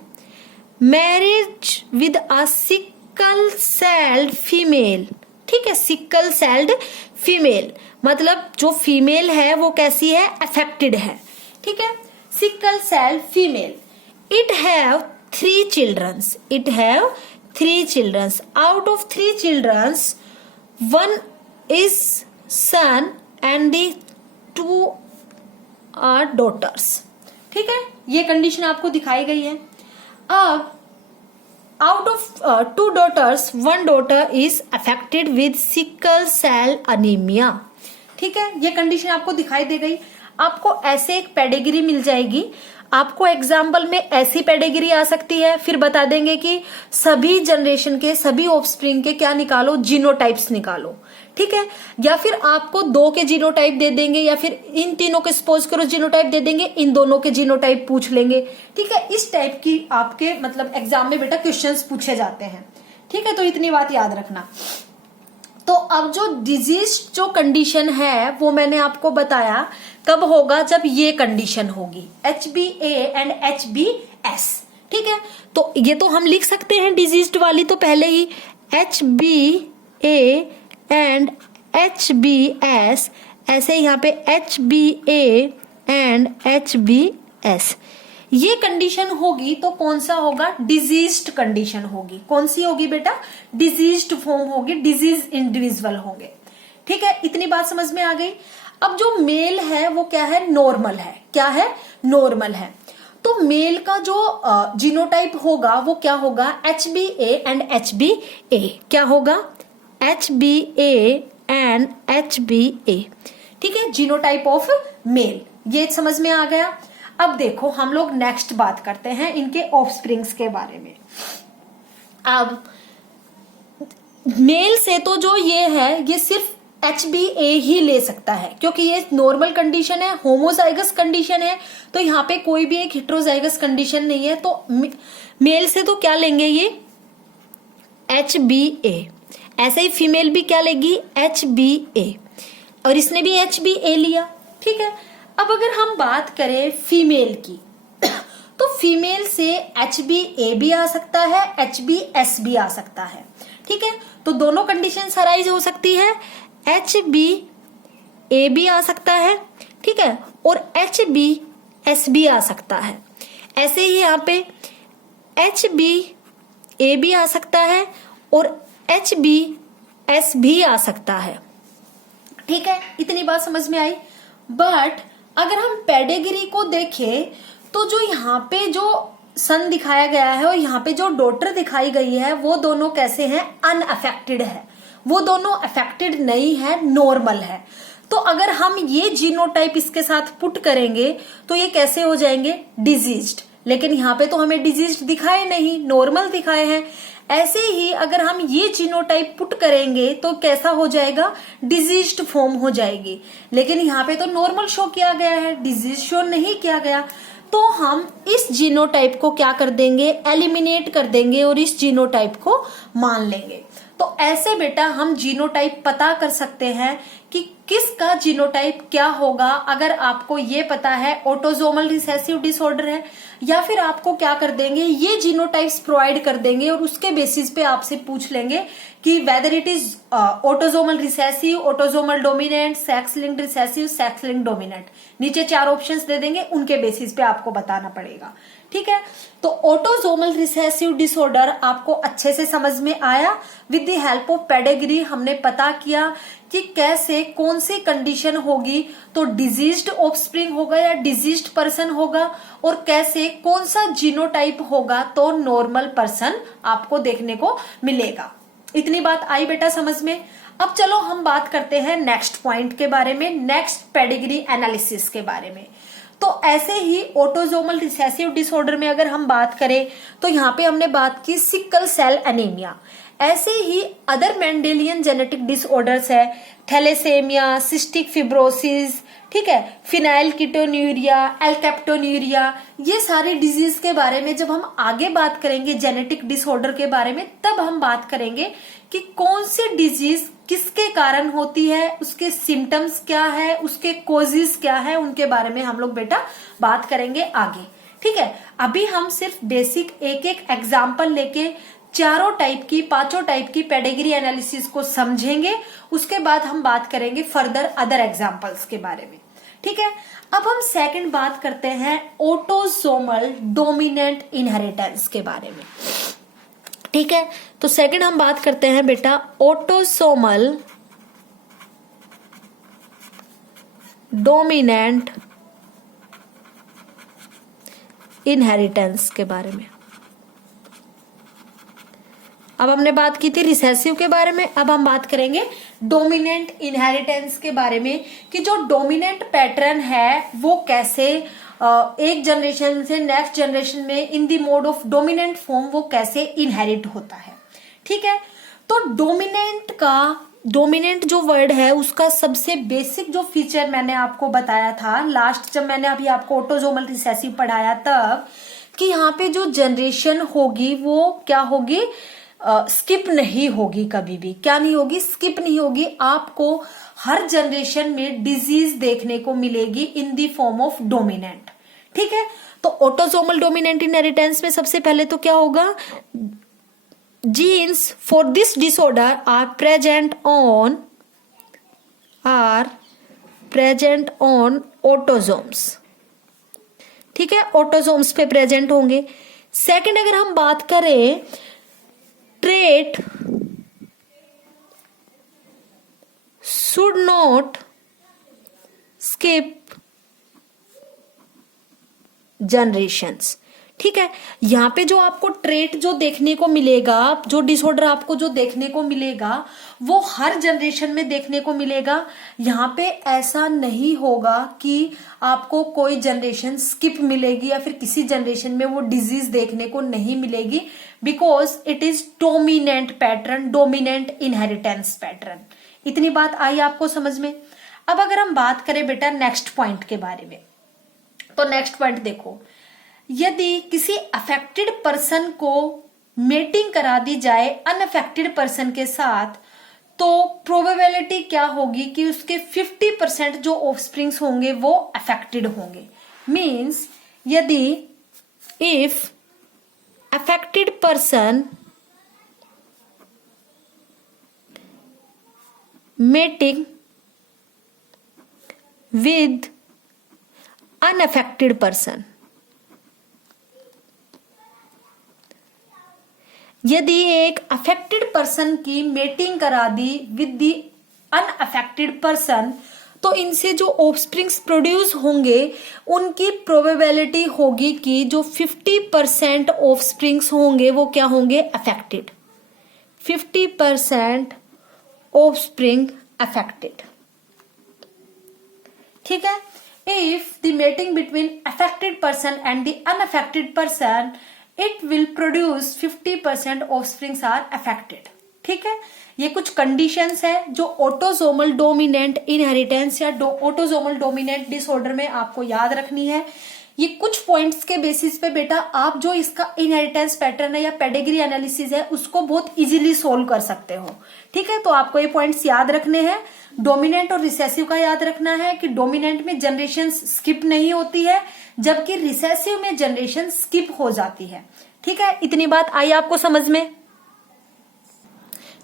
marriage with a sickle celled female, ठीक है, सिकल सेल्ड फीमेल मतलब जो फीमेल है वो कैसी है, अफेक्टेड है। ठीक है, sickle celled female, it have 3 childrens, out of 3 childrens 1 is son and the 2 are daughters. ठीक है, ये कंडीशन आपको दिखाई गई है। अब out of 2 daughters, 1 daughter is affected with sickle cell anemia. ठीक है, ये कंडीशन आपको दिखाई दे गई। आपको ऐसे एक पेडिग्री मिल जाएगी, आपको एग्जाम्पल में ऐसी पेडिग्री आ सकती है, फिर बता देंगे कि सभी जनरेशन के सभी ऑफस्प्रिंग के क्या निकालो, जीनोटाइप्स निकालो, ठीक है। या फिर आपको 2 के जीनोटाइप दे देंगे, या फिर इन तीनों के सपोज करो जीनोटाइप दे देंगे, इन दोनों के जीनोटाइप पूछ लेंगे, ठीक है। इस टाइप की आपके मतलब एग्जाम में बेटा क्वेश्चंस पूछे जाते हैं, ठीक है। तो इतनी बात याद रखना। तो अब जो डिजीज जो कंडीशन है वो मैंने आपको बताया कब होगा, जब ये कंडीशन होगी HbA एंड HbS, ठीक है। तो ये तो हम लिख सकते हैं डिजीज्ड वाली तो पहले ही, HbA एंड HbS, ऐसे यहाँ पे HbA एंड HbS। ये कंडीशन होगी तो कौन सा होगा, डिजीज्ड कंडीशन होगी। कौन सी होगी बेटा, डिजीज्ड फॉर्म होगी, डिजीज इंडिविजुअल होंगे, ठीक है। इतनी बात समझ में आ गई। अब जो मेल है वो क्या है, नॉर्मल है। क्या है, नॉर्मल है। तो मेल का जो जीनोटाइप होगा वो क्या होगा, HbA एंड HbA। क्या होगा, HbA एंड HbA, ठीक है, जीनोटाइप ऑफ मेल। ये समझ में आ गया। अब देखो हम लोग नेक्स्ट बात करते हैं इनके ऑफस्प्रिंग्स के बारे में। अब मेल से तो जो ये है ये सिर्फ HbA ही ले सकता है, क्योंकि ये नॉर्मल कंडीशन है, होमोजाइगस कंडीशन है, तो यहाँ पे कोई भी एक हेट्रोजाइगस कंडीशन नहीं है। तो मेल से तो क्या लेंगे ये HbA, ऐसे ही फीमेल भी क्या लेगी, HbA, और इसने भी HbA लिया, ठीक है। अब अगर हम बात करें फीमेल की तो फीमेल से HbA भी आ सकता है, HbS भी आ सकता है, ठीक है। तो दोनों कंडीशन अराइज हो सकती है, HbA भी आ सकता है, ठीक है, और HbS भी आ सकता है। ऐसे ही यहाँ पे HbA भी आ सकता है और HbS भी आ सकता है, ठीक है। इतनी बात समझ में आई। बट अगर हम पेडिग्री को देखें तो जो यहाँ पे जो सन दिखाया गया है और यहाँ पे जो डॉटर दिखाई गई है वो दोनों कैसे हैं, अनअफेक्टेड है, वो दोनों अफेक्टेड नहीं है, नॉर्मल है। तो अगर हम ये जीनोटाइप इसके साथ पुट करेंगे तो ये कैसे हो जाएंगे, डिजीज्ड। लेकिन यहाँ पे तो हमें डिजीज्ड दिखाए नहीं, नॉर्मल दिखाए हैं। ऐसे ही अगर हम ये जीनोटाइप पुट करेंगे तो कैसा हो जाएगा, डिजीज्ड फॉर्म हो जाएगी। लेकिन यहाँ पे तो नॉर्मल शो किया गया है, डिजीज शो नहीं किया गया। तो हम इस जीनोटाइप को क्या कर देंगे, एलिमिनेट कर देंगे और इस जीनोटाइप को मान लेंगे। तो ऐसे बेटा हम जीनोटाइप पता कर सकते हैं कि किसका जीनोटाइप क्या होगा। अगर आपको ये पता है ऑटोसोमल रिसेसिव डिसऑर्डर है, या फिर आपको क्या कर देंगे, ये जीनोटाइप्स प्रोवाइड कर देंगे और उसके बेसिस पे आपसे पूछ लेंगे कि whether it is autosomal recessive, autosomal dominant, sex linked recessive, sex linked dominant. नीचे 4 ऑप्शंस दे देंगे, उनके बेसिस पे आपको बताना पड़ेगा, ठीक है। तो ऑटोसोमल रिसेसिव डिसऑर्डर आपको अच्छे से समझ में आया। With the help of pedigree हमने पता किया कि कैसे कौन सी कंडीशन होगी तो डिजीज्ड ऑफस्प्रिंग होगा या डिजीज्ड पर्सन होगा, और कैसे कौन सा जीनोटाइप होगा तो नॉर्मल पर्सन आपको देखने को मिलेगा। इतनी बात आई बेटा समझ में। अब चलो हम बात करते हैं नेक्स्ट पॉइंट के बारे में, नेक्स्ट पेडिग्री एनालिसिस के बारे में। तो ऐसे ही ऑटोसोमल रिसेसिव डिसऑर्डर में अगर हम बात करें तो यहाँ पे हमने बात की सिकल सेल एनीमिया। ऐसे ही अदर मेंडेलियन जेनेटिक डिसऑर्डर्स है, थैलेसेमिया, सिस्टिक फिब्रोसिस, ठीक है, फिनाइलकीटोन्यूरिया, एल्केप्टोन्यूरिया। ये सारे डिजीज के बारे में जब हम आगे बात करेंगे जेनेटिक डिसऑर्डर के बारे में, तब हम बात करेंगे कि कौन सी डिजीज किसके कारण होती है, उसके सिम्टम्स क्या है, उसके कॉजेज क्या है, उनके बारे में हम लोग बेटा बात करेंगे आगे, ठीक है। अभी हम सिर्फ बेसिक एक एक एग्जाम्पल लेके चारों टाइप की, 5 टाइप की पेडिग्री एनालिसिस को समझेंगे। उसके बाद हम बात करेंगे फर्दर अदर एग्जाम्पल्स के बारे में, ठीक है। अब हम सेकंड बात करते हैं ऑटोसोमल डोमिनेंट इनहेरिटेंस के बारे में, ठीक है। तो सेकंड हम बात करते हैं बेटा ऑटोसोमल डोमिनेंट इनहेरिटेंस के बारे में। अब हमने बात की थी रिसेसिव के बारे में, अब हम बात करेंगे डोमिनेंट इनहेरिटेंस के बारे में कि जो डोमिनेंट पैटर्न है वो कैसे एक जनरेशन से नेक्स्ट जनरेशन में in the mode of dominant form वो कैसे इनहेरिट होता है। ठीक है, तो डोमिनेंट जो वर्ड है उसका सबसे बेसिक जो फीचर मैंने आपको बताया था लास्ट जब मैंने अभी आपको ऑटोसोमल रिसेसिव पढ़ाया तब, कि यहाँ पे जो जनरेशन होगी वो क्या होगी, स्किप नहीं होगी, कभी भी क्या नहीं होगी, स्किप नहीं होगी। आपको हर जनरेशन में डिजीज देखने को मिलेगी in the form of dominant. ठीक है, तो ऑटोसोमल डोमिनेंट इनहेरिटेंस में सबसे पहले तो क्या होगा, genes for this disorder are present on autosomes। ठीक है, ऑटोसोम्स पे प्रेजेंट होंगे। सेकंड अगर हम बात करें trait should not skip generations. ठीक है, यहाँ पे जो आपको ट्रेट जो देखने को मिलेगा, जो डिसऑर्डर आपको जो देखने को मिलेगा वो हर जनरेशन में देखने को मिलेगा। यहाँ पे ऐसा नहीं होगा कि आपको कोई जनरेशन स्किप मिलेगी या फिर किसी जनरेशन में वो डिजीज देखने को नहीं मिलेगी, because it is dominant pattern, dominant inheritance pattern. इतनी बात आई आपको समझ में। अब अगर हम बात करें बेटा नेक्स्ट पॉइंट के बारे में, तो नेक्स्ट पॉइंट देखो, यदि किसी अफेक्टेड पर्सन को मेटिंग करा दी जाए अनअफेक्टेड पर्सन के साथ, तो प्रोबेबिलिटी क्या होगी कि उसके 50% जो ऑफस्प्रिंग्स होंगे वो अफेक्टेड होंगे। मींस यदि if affected person mating with unaffected person, यदि एक अफेक्टेड पर्सन की मेटिंग करा दी विद दी अनअफेक्टेड पर्सन, तो इनसे जो ऑफस्प्रिंग्स प्रोड्यूस होंगे उनकी प्रोबेबिलिटी होगी कि जो 50% ऑफस्प्रिंग्स होंगे वो क्या होंगे, अफेक्टेड। 50% offspring affected. ठीक है, if the mating between affected person and the unaffected person it will produce 50% offsprings are affected। ठीक है, ये कुछ कंडीशंस है जो ऑटोसोमल डोमिनेंट इनहेरिटेंस या ऑटोसोमल डोमिनेंट डिसऑर्डर में आपको याद रखनी है। ये कुछ पॉइंट्स के बेसिस पे बेटा आप जो इसका इनहेरिटेंस पैटर्न है या पेडिग्री एनालिसिस है उसको बहुत इजीली सोल्व कर सकते हो। ठीक है, तो आपको ये पॉइंट्स याद रखने हैं। डोमिनेंट और रिसेसिव का याद रखना है कि डोमिनेंट में जनरेशन स्किप नहीं होती है, जबकि रिसेसिव में जनरेशन स्किप हो जाती है। ठीक है, इतनी बात आई आपको समझ में।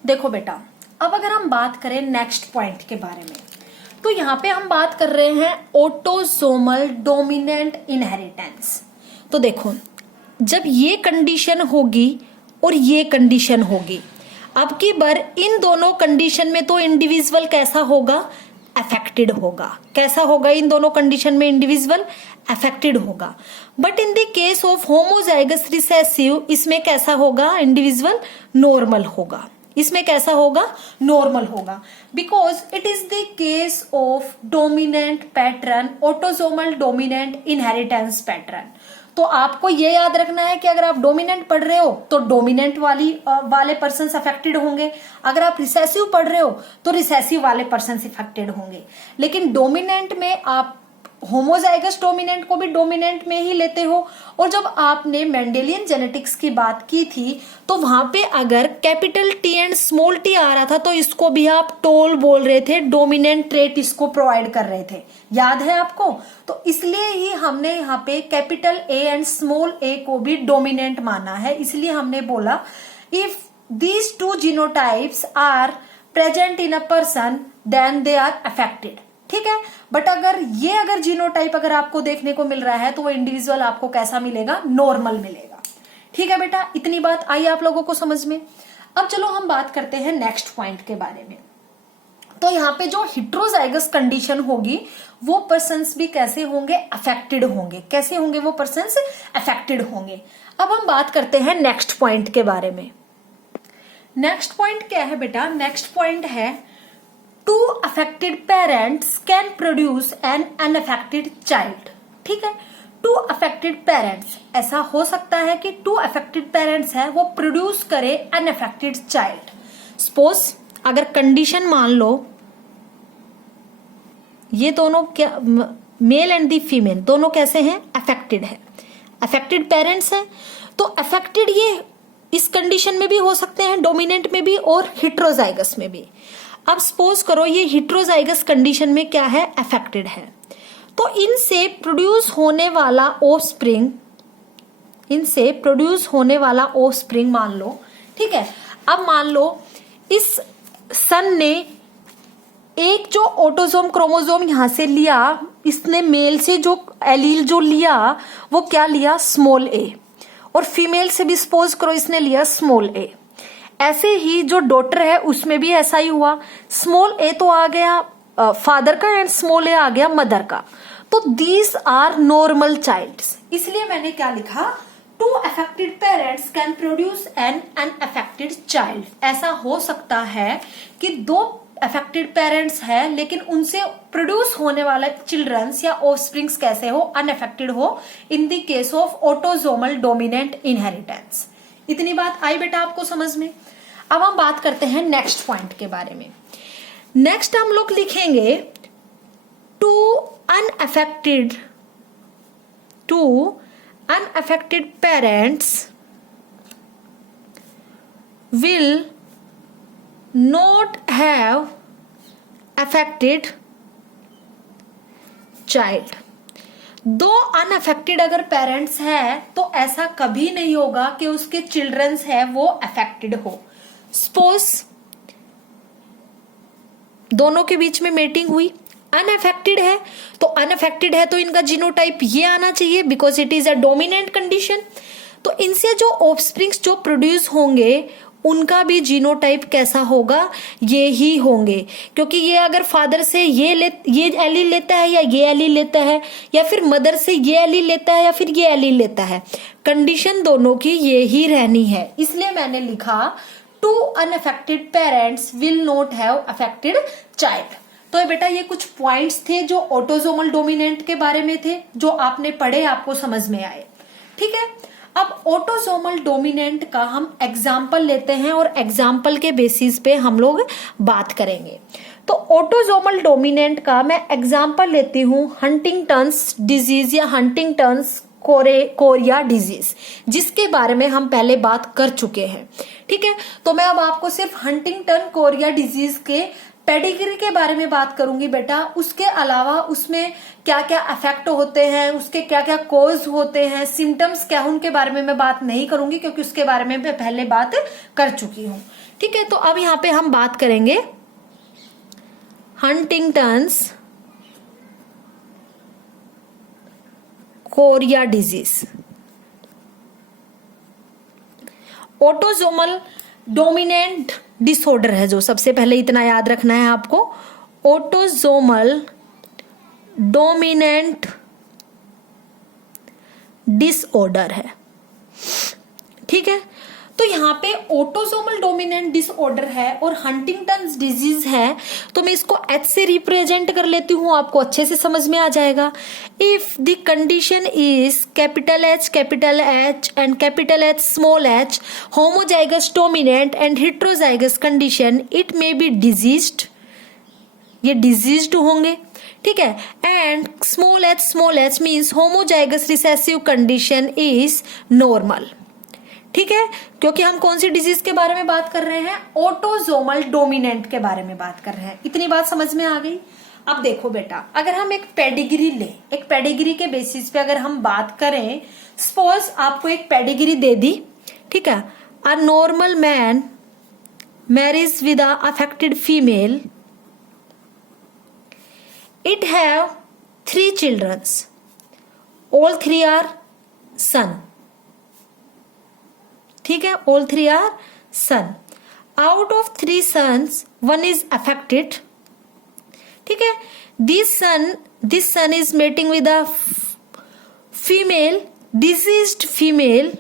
देखो बेटा, अब अगर हम बात करें नेक्स्ट पॉइंट के बारे में, तो यहां पे हम बात कर रहे हैं ऑटोसोमल डोमिनेंट इनहेरिटेंस। तो देखो, जब ये कंडीशन होगी और ये कंडीशन होगी, अब की बार इन दोनों कंडीशन में तो इंडिविजुअल कैसा होगा, अफेक्टेड होगा। कैसा होगा, इन दोनों कंडीशन में इंडिविजुअल अफेक्टेड होगा। But in the case of homozygous recessive इसमें कैसा होगा, इंडिविजुअल नॉर्मल होगा। इसमें कैसा होगा, नॉर्मल होगा, because it is the case of dominant pattern, autosomal dominant inheritance pattern. तो आपको ये याद रखना है कि अगर आप डोमिनेंट पढ़ रहे हो तो डोमिनेंट वाले पर्सन अफेक्टेड होंगे, अगर आप रिसेसिव पढ़ रहे हो तो रिसेसिव वाले पर्सन अफेक्टेड होंगे। लेकिन डोमिनेंट में आप होमोजाइगस डोमिनेंट को भी डोमिनेंट में ही लेते हो। और जब आपने मेंडेलियन जेनेटिक्स की बात की थी तो वहां पे अगर capital T and small T आ रहा था तो इसको भी आप टोल बोल रहे थे, डोमिनेंट ट्रेट इसको प्रोवाइड कर रहे थे, याद है आपको। तो इसलिए ही हमने यहाँ पे capital A and small A को भी डोमिनेंट माना है। इसलिए हमने बोला if these two genotypes are present in a person then they are affected. ठीक है, बट अगर जीनोटाइप अगर आपको देखने को मिल रहा है तो वो इंडिविजुअल आपको कैसा मिलेगा, नॉर्मल मिलेगा। ठीक है बेटा, इतनी बात आई आप लोगों को समझ में। अब चलो हम बात करते हैं नेक्स्ट पॉइंट के बारे में। तो यहाँ पे जो हेटेरोजाइगस कंडीशन होगी वो पर्सन्स भी कैसे होंगे, अफेक्टेड होंगे। कैसे होंगे वो पर्सन्स, अफेक्टेड होंगे। अब हम बात करते हैं नेक्स्ट पॉइंट के बारे में। नेक्स्ट पॉइंट क्या है बेटा? नेक्स्ट पॉइंट है two affected parents can produce an unaffected child. ठीक है, टू अफेक्टेड पेरेंट्स, ऐसा हो सकता है कि टू अफेक्टेड पेरेंट्स है वो प्रोड्यूस करे अनअफेक्टेड चाइल्ड। सपोज अगर कंडीशन मान लो ये दोनों क्या, मेल एंड दी फीमेल दोनों कैसे हैं? अफेक्टेड है, अफेक्टेड पेरेंट्स हैं। तो अफेक्टेड ये इस कंडीशन में भी हो सकते हैं, डोमिनेंट में भी और हिट्रोजाइगस में भी। अब सपोज करो ये हिट्रोजाइगस कंडीशन में क्या है? अफेक्टेड है। तो इनसे प्रोड्यूस होने वाला ऑफस्प्रिंग, इनसे प्रोड्यूस होने वाला ऑफस्प्रिंग मान लो, ठीक है। अब मान लो इस सन ने एक जो ऑटोसोम क्रोमोसोम यहां से लिया, इसने मेल से जो एलील जो लिया वो क्या लिया? स्मॉल ए। और फीमेल से भी सपोज करो इसने लिया स्मॉल ए। ऐसे ही जो डॉटर है उसमें भी ऐसा ही हुआ, स्मॉल ए तो आ गया फादर का एंड स्मॉल ए आ गया मदर का। तो दीज आर नॉर्मल चाइल्ड्स। इसलिए मैंने क्या लिखा? Two affected parents can produce an unaffected child. ऐसा हो सकता है कि दो अफेक्टेड पेरेंट्स है लेकिन उनसे प्रोड्यूस होने वाला चिल्ड्रंस या ऑफस्प्रिंग्स कैसे हो? अनअफेक्टेड हो, इन the case of autosomal dominant inheritance. इतनी बात आई बेटा आपको समझ में? अब हम बात करते हैं नेक्स्ट पॉइंट के बारे में। नेक्स्ट हम लोग लिखेंगे two unaffected parents will not have affected child. दो अनअफेक्टेड अगर पेरेंट्स है तो ऐसा कभी नहीं होगा कि उसके चिल्ड्रंस है वो अफेक्टेड हो। सपोज दोनों के बीच में मेटिंग हुई, अनअफेक्टेड है, तो अनअफेक्टेड है तो इनका जीनोटाइप ये आना चाहिए because it is a dominant condition. तो इनसे जो ऑफस्प्रिंग्स जो प्रोड्यूस होंगे उनका भी जीनोटाइप कैसा होगा? ये ही होंगे, क्योंकि ये अगर फादर से ये एलील लेता है या ये एलील लेता है, या फिर मदर से ये एलील लेता है या फिर ये एलील लेता है, कंडीशन दोनों की ये ही रहनी है। इसलिए मैंने लिखा two unaffected parents will not have affected child. तो बेटा ये कुछ पॉइंट्स थे जो ऑटोसोमल डोमिनेंट के बारे में थे, जो आपने पढ़े, आपको समझ में आए। ठीक है, अब ऑटोसोमल डोमिनेंट का हम एग्जाम्पल लेते हैं और एग्जाम्पल के बेसिस पे हम लोग बात करेंगे। तो ऑटोसोमल डोमिनेंट का मैं एग्जाम्पल लेती हूँ हंटिंगटन्स डिजीज या हंटिंगटन्स कोरिया डिजीज, जिसके बारे में हम पहले बात कर चुके हैं। ठीक है, तो मैं अब आपको सिर्फ हंटिंगटन कोरिया डिजीज के पेडिग्री के बारे में बात करूंगी बेटा। उसके अलावा उसमें क्या क्या इफेक्ट होते हैं, उसके क्या क्या कॉज होते हैं, सिम्टम्स क्या है, उनके बारे में मैं बात नहीं करूंगी क्योंकि उसके बारे में मैं पहले बात कर चुकी हूं। ठीक है, तो अब यहाँ पे हम बात करेंगे Huntington's Korea disease. Autosomal dominant disorder है जो, सबसे पहले इतना याद रखना है आपको, ऑटोसोमल डोमिनेंट डिसऑर्डर है। ठीक है, तो यहाँ पे ऑटोसोमल डोमिनेंट डिसऑर्डर है और हंटिंगटन्स डिजीज है, तो मैं इसको H से रिप्रेजेंट कर लेती हूँ, आपको अच्छे से समझ में आ जाएगा। If the condition is capital H and capital H small h homozygous dominant and heterozygous condition, it may B diseased, ये डिजीज्ड होंगे। ठीक है, and small h means homozygous recessive condition is normal. ठीक है, क्योंकि हम कौन सी डिजीज के बारे में बात कर रहे हैं? ऑटोसोमल डोमिनेंट के बारे में बात कर रहे हैं। इतनी बात समझ में आ गई? अब देखो बेटा, अगर हम एक पेडिग्री ले, एक पेडिग्री के बेसिस पे अगर हम बात करें, सपोज आपको एक पेडिग्री दे दी, ठीक है, a normal man marriage with a affected female, it have 3 childrens, all 3 are son. ठीक है, all 3 are son. Out of 3 sons 1 is affected। ठीक है, this son is mating with a female, diseased female,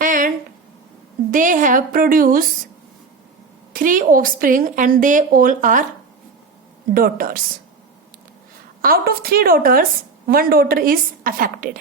and they have produced 3 offspring and they all are daughters. Out of 3 daughters, 1 daughter is affected.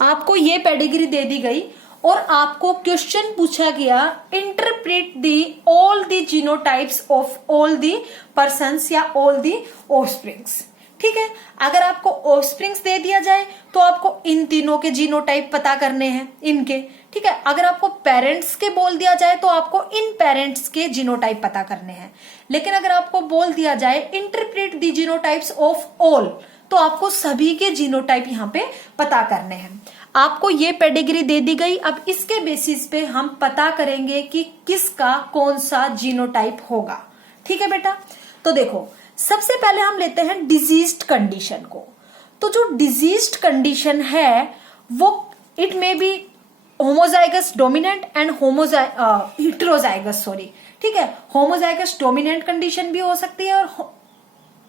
आपको ये pedigree दे दी गई और आपको question पूछा गया, interpret the all the genotypes of all the persons या all the offsprings. ठीक है, अगर आपको ऑफस्प्रिंग्स दे दिया जाए तो आपको इन तीनों के जीनोटाइप पता करने हैं इनके। ठीक है, अगर आपको पेरेंट्स के बोल दिया जाए तो आपको इन पेरेंट्स के जीनोटाइप पता करने हैं। लेकिन अगर आपको बोल दिया जाए interpret the genotypes of all, तो आपको सभी के जीनोटाइप यहाँ पे पता करने हैं। आपको ये पेडिग्री दे दी गई, अब इसके बेसिस पे हम पता करेंगे कि किसका कौन सा जीनोटाइप होगा। ठीक है बेटा, तो देखो सबसे पहले हम लेते हैं डिजीज्ड कंडीशन को। तो जो डिजीज्ड कंडीशन है वो it may B homozygous dominant and heterozygous, sorry. ठीक है, होमोजाइगस डोमिनेंट कंडीशन भी हो सकती है और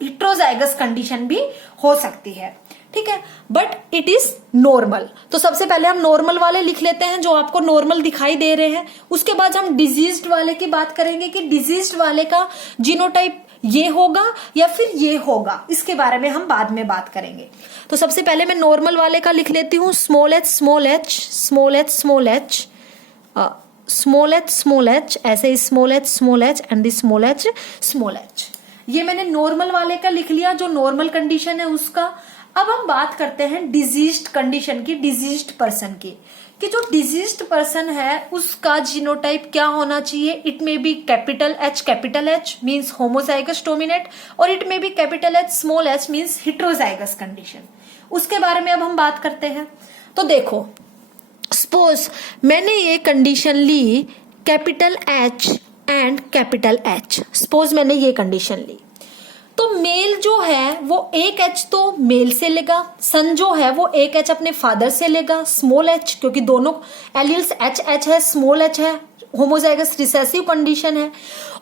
हेटेरोजाइगस कंडीशन भी हो सकती है। ठीक है, बट इट इज नॉर्मल। तो सबसे पहले हम नॉर्मल वाले लिख लेते हैं जो आपको नॉर्मल दिखाई दे रहे हैं। उसके बाद हम डिजीज्ड वाले की बात करेंगे कि डिजीज्ड वाले का जीनोटाइप ये होगा या फिर ये होगा, इसके बारे में हम बाद में बात करेंगे। तो सबसे पहले मैं नॉर्मल वाले का लिख लेती हूँ, small H small H small H small H small H small H, ऐसे ही small H and small H small H. ये मैंने नॉर्मल वाले का लिख लिया, जो नॉर्मल कंडीशन है उसका। अब हम बात करते हैं डिजीज्ड कंडीशन की, डिजीज्ड पर्सन की, कि जो डिजीज्ड पर्सन है उसका जीनोटाइप क्या होना चाहिए। It may be capital H means homozygous dominant, और it may be capital H small H means heterozygous condition. उसके बारे में अब हम बात करते हैं। तो देखो, सपोज मैंने ये कंडीशन ली capital H and capital H, suppose मैंने ये कंडीशन ली, तो मेल जो है वो एक एच तो मेल से लेगा, सन जो है वो एक एच अपने फादर से लेगा, स्मॉल एच क्योंकि दोनों एलिल्स एच एच है, स्मॉल एच है, होमोजाइगस रिसेसिव कंडीशन है,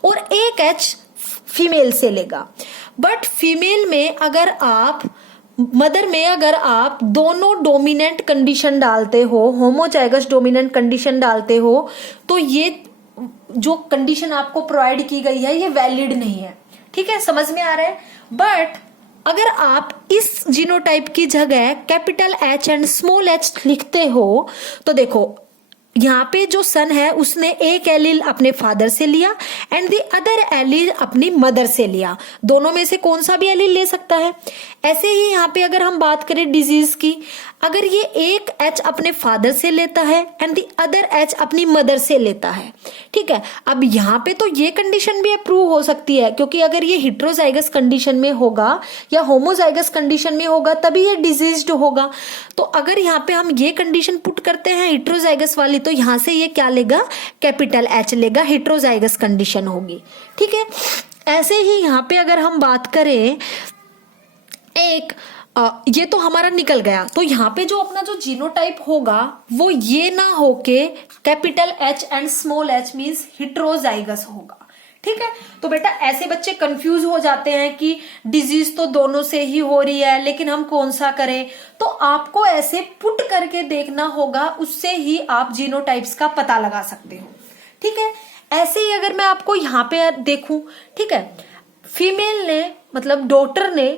और एक एच फीमेल से लेगा। बट फीमेल में अगर आप मदर में अगर आप दोनों डोमिनेंट कंडीशन डालते हो, होमोजाइगस डोमिनेंट कंडीशन डालते हो, तो ये जो कंडीशन आपको प्रोवाइड की गई है ये वैलिड नहीं है। ठीक है, समझ में आ रहा है। बट अगर आप इस जीनोटाइप की जगह capital H and small H लिखते हो, तो देखो यहाँ पे जो सन है उसने एक एलील अपने फादर से लिया एंड द अदर एलील अपनी मदर से लिया, दोनों में से कौन सा भी एलील ले सकता है। ऐसे ही यहाँ पे अगर हम बात करें डिजीज की, अगर ये एक एच अपने फादर से लेता है एंड द अदर एच अपनी मदर से लेता है, ठीक है, अब यहाँ पे तो ये कंडीशन भी अप्रूव हो सकती है, क्योंकि अगर ये हेटेरोजाइगस कंडीशन में होगा या होमोजाइगस कंडीशन में होगा तभी ये डिजीज्ड होगा। तो अगर यहाँ पे हम ये कंडीशन पुट करते हैं हेटेरोजाइगस वाली, तो यहाँ से ये क्या लेगा, कैपिटल एच लेगा, हेटेरोजाइगस कंडीशन होगी। ठीक है, ऐसे ही यहाँ पे अगर हम बात करें एक ये तो हमारा निकल गया, तो यहाँ पे जो अपना जो जीनोटाइप होगा वो ये ना होके capital H and small H means heterozygous होगा। ठीक है, तो बेटा ऐसे बच्चे कंफ्यूज हो जाते हैं कि डिजीज तो दोनों से ही हो रही है लेकिन हम कौन सा करें, तो आपको ऐसे पुट करके देखना होगा, उससे ही आप जीनोटाइप्स का पता लगा सकते हो। ठीक है, ऐसे ही अगर मैं आपको यहाँ पे देखूं, ठीक है, फीमेल ने मतलब डॉटर ने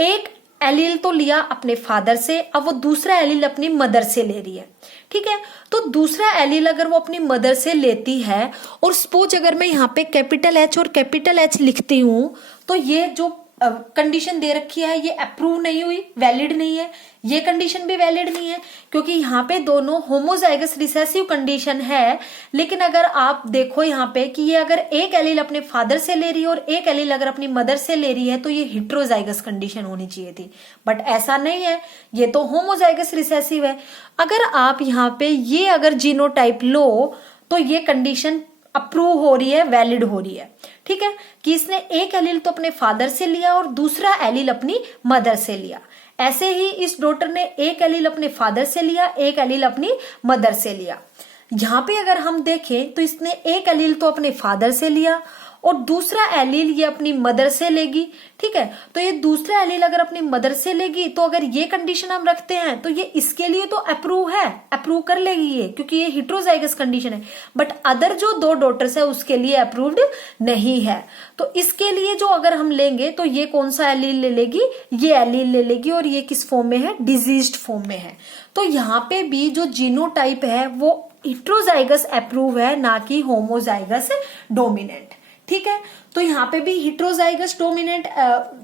एक एलील तो लिया अपने फादर से, अब वो दूसरा एलील अपनी मदर से ले रही है। ठीक है, तो दूसरा एलील अगर वो अपनी मदर से लेती है, और सपोज अगर मैं यहाँ पे कैपिटल एच और कैपिटल एच लिखती हूँ, तो ये जो कंडीशन दे रखी है ये अप्रूव नहीं हुई, वैलिड नहीं है। ये कंडीशन भी वैलिड नहीं है क्योंकि यहाँ पे दोनों होमोजाइगस रिसेसिव कंडीशन है। लेकिन अगर आप देखो यहाँ पे कि ये अगर एक एलील अपने फादर से ले रही है और एक एलील अगर अपनी मदर से ले रही है, तो ये हेटेरोजाइगस कंडीशन होनी चाहिए थी, बट ऐसा नहीं है, ये तो होमोजाइगस रिसेसिव है। अगर आप यहाँ पे ये अगर जीनोटाइप लो तो ये कंडीशन अप्रूव हो रही है, वैलिड हो रही है। ठीक है, कि इसने एक एलील तो अपने फादर से लिया और दूसरा एलील अपनी मदर से लिया। ऐसे ही इस डॉटर ने एक एलील अपने फादर से लिया, एक एलील अपनी मदर से लिया। यहाँ पे अगर हम देखें तो इसने एक एलील तो अपने फादर से लिया और दूसरा एलील ये अपनी मदर से लेगी। ठीक है, तो ये दूसरा एलील अगर अपनी मदर से लेगी तो अगर ये कंडीशन हम रखते हैं तो ये इसके लिए तो अप्रूव है, अप्रूव कर लेगी ये, क्योंकि ये हेटेरोजाइगस कंडीशन है। बट अदर जो 2 डॉटर्स है उसके लिए अप्रूव्ड नहीं है। तो इसके लिए जो अगर हम लेंगे तो ये कौन सा एलील ले लेगी, ये एलील ले लेगी, और ये किस फॉर्म में है, डिजीज्ड फॉर्म में है। तो यहाँ पे भी जो जीनोटाइप है वो हेटेरोजाइगस अप्रूव है, ना कि होमोजाइगस डोमिनेंट। ठीक है, तो यहाँ पे भी हेटेरोजाइगस डोमिनेंट,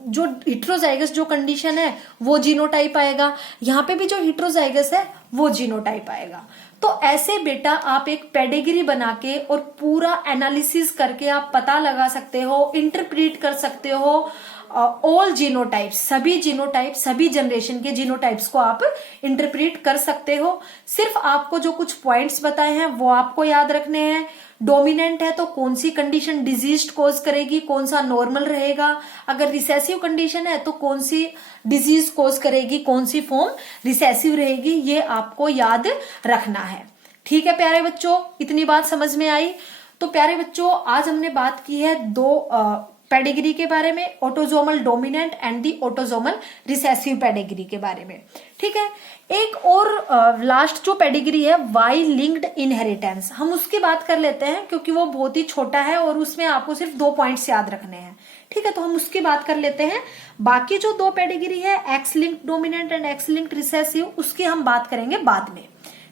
जो हेटेरोजाइगस जो कंडीशन है वो जीनोटाइप आएगा, यहाँ पे भी जो हेटेरोजाइगस है वो जीनोटाइप आएगा। तो ऐसे बेटा आप एक पेडिग्री बना के और पूरा एनालिसिस करके आप पता लगा सकते हो, इंटरप्रीट कर सकते हो ऑल जीनोटाइप्स, सभी जीनोटाइप, सभी जनरेशन के जीनोटाइप्स को आप इंटरप्रीट कर सकते हो। सिर्फ आपको जो कुछ पॉइंट्स बताए हैं वो आपको याद रखने हैं। डोमिनेंट है तो कौन सी कंडीशन डिजीज कॉज करेगी, कौन सा नॉर्मल रहेगा। अगर रिसेसिव कंडीशन है तो कौन सी डिजीज कॉज करेगी, कौन सी फॉर्म रिसेसिव रहेगी, ये आपको याद रखना है। ठीक है प्यारे बच्चों, इतनी बात समझ में आई। तो प्यारे बच्चों आज हमने बात की है 2 पेडिग्री के बारे में, autosomal dominant and the autosomal recessive pedigree के बारे में। ठीक है, एक और लास्ट जो पेडिग्री है वाई लिंक्ड इनहेरिटेंस, हम उसकी बात कर लेते हैं क्योंकि वो बहुत ही छोटा है और उसमें आपको सिर्फ 2 पॉइंट्स याद रखने हैं। ठीक है, तो हम उसकी बात कर लेते हैं। बाकी जो 2 पेडिग्री है x linked dominant and x linked recessive, उसकी हम बात करेंगे बाद में।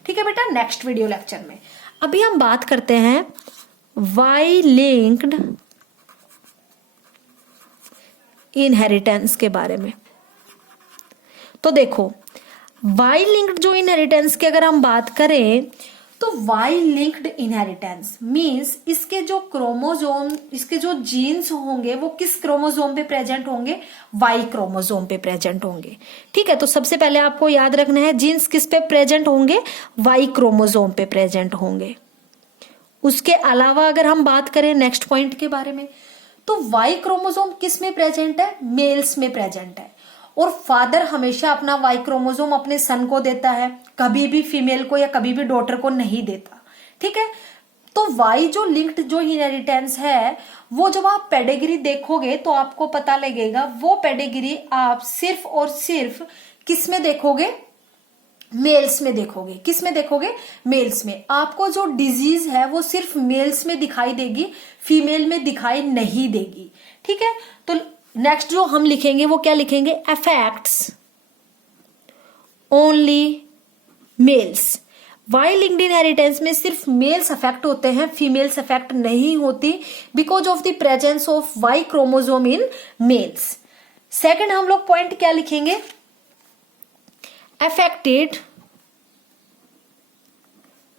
ठीक है बेटा, नेक्स्ट वीडियो लेक्चर में। अभी हम बात करते हैं वाई लिंक्ड इनहेरिटेंस के बारे में। तो देखो वाई लिंक्ड जो इनहेरिटेंस की अगर हम बात करें तो वाई लिंक्ड इनहेरिटेंस मींस इसके जो क्रोमोजोम, इसके जो जीन्स होंगे वो किस क्रोमोजोम पे प्रेजेंट होंगे, वाई क्रोमोजोम पे प्रेजेंट होंगे। ठीक है, तो सबसे पहले आपको याद रखना है जीन्स किस पे प्रेजेंट होंगे, वाई क्रोमोजोम पे प्रेजेंट होंगे। उसके अलावा अगर हम बात करें नेक्स्ट पॉइंट के बारे में, तो वाई क्रोमोसोम किस में प्रेजेंट है, मेल्स में प्रेजेंट है। और फादर हमेशा अपना वाई क्रोमोसोम अपने सन को देता है, कभी भी फीमेल को या कभी भी डॉटर को नहीं देता। ठीक है, तो वाई जो लिंक्ड जो इनहेरिटेंस है वो जब आप पेडिग्री देखोगे तो आपको पता लगेगा, वो पेडिग्री आप सिर्फ और सिर्फ किस में देखोगे, मेल्स में देखोगे। किस में देखोगे, मेल्स में। आपको जो डिजीज है वो सिर्फ मेल्स में दिखाई देगी, फीमेल में दिखाई नहीं देगी। ठीक है, तो नेक्स्ट जो हम लिखेंगे वो क्या लिखेंगे, affects only males. Y linked inheritance में सिर्फ मेल्स अफेक्ट होते हैं, फीमेल्स अफेक्ट नहीं होती because of the presence of Y chromosome in males. Second हम लोग पॉइंट क्या लिखेंगे, affected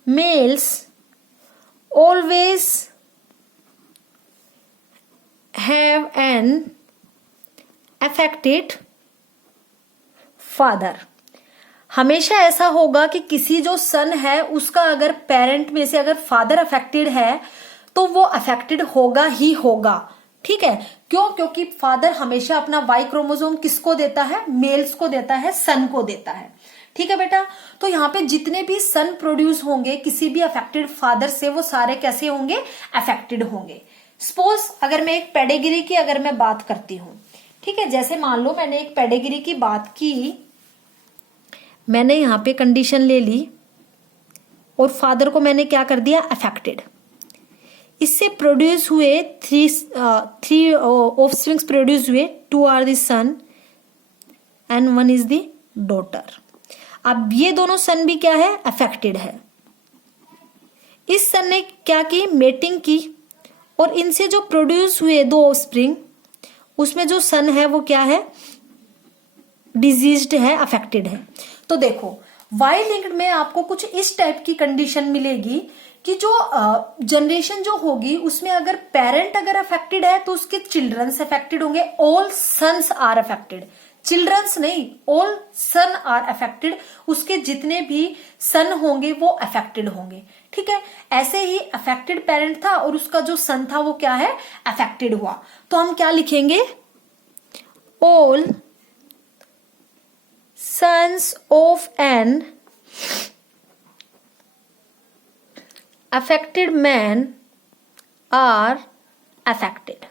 males always have an affected father। हमेशा ऐसा होगा कि किसी जो सन है उसका अगर पेरेंट में से अगर फादर अफेक्टेड है तो वो अफेक्टेड होगा ही होगा। ठीक है, क्यों, क्योंकि फादर हमेशा अपना वाई क्रोमोसोम किसको देता है, मेल्स को देता है, सन को देता है। ठीक है बेटा, तो यहाँ पे जितने भी सन प्रोड्यूस होंगे किसी भी अफेक्टेड फादर से वो सारे कैसे होंगे, अफेक्टेड होंगे। सपोज अगर मैं एक पेडिग्री की अगर मैं बात करती हूँ, ठीक है, जैसे मान लो मैंने एक पेडिग्री की बात की, मैंने यहाँ पे कंडीशन ले ली और फादर को मैंने क्या कर दिया, अफेक्टेड। इससे प्रोड्यूस हुए थ्री ऑफस्प्रिंग्स प्रोड्यूस हुए, 2 are the son and 1 is the daughter. अब ये दोनों सन भी क्या है, अफेक्टेड है। इस सन ने क्या की, मेटिंग की, और इनसे जो प्रोड्यूस हुए 2 ऑफस्प्रिंग उसमें जो सन है वो क्या है, डिजीज्ड है, अफेक्टेड है। तो देखो वाई लिंक्ड में आपको कुछ इस टाइप की कंडीशन मिलेगी कि जो जनरेशन जो होगी उसमें अगर पेरेंट अगर अफेक्टेड है तो उसके चिल्ड्रंस अफेक्टेड होंगे। All sons are affected, childrens नहीं, ऑल सन आर अफेक्टेड। उसके जितने भी सन होंगे वो अफेक्टेड होंगे। ठीक है, ऐसे ही अफेक्टेड पेरेंट था और उसका जो सन था वो क्या है, अफेक्टेड हुआ। तो हम क्या लिखेंगे, all sons of an affected man are affected.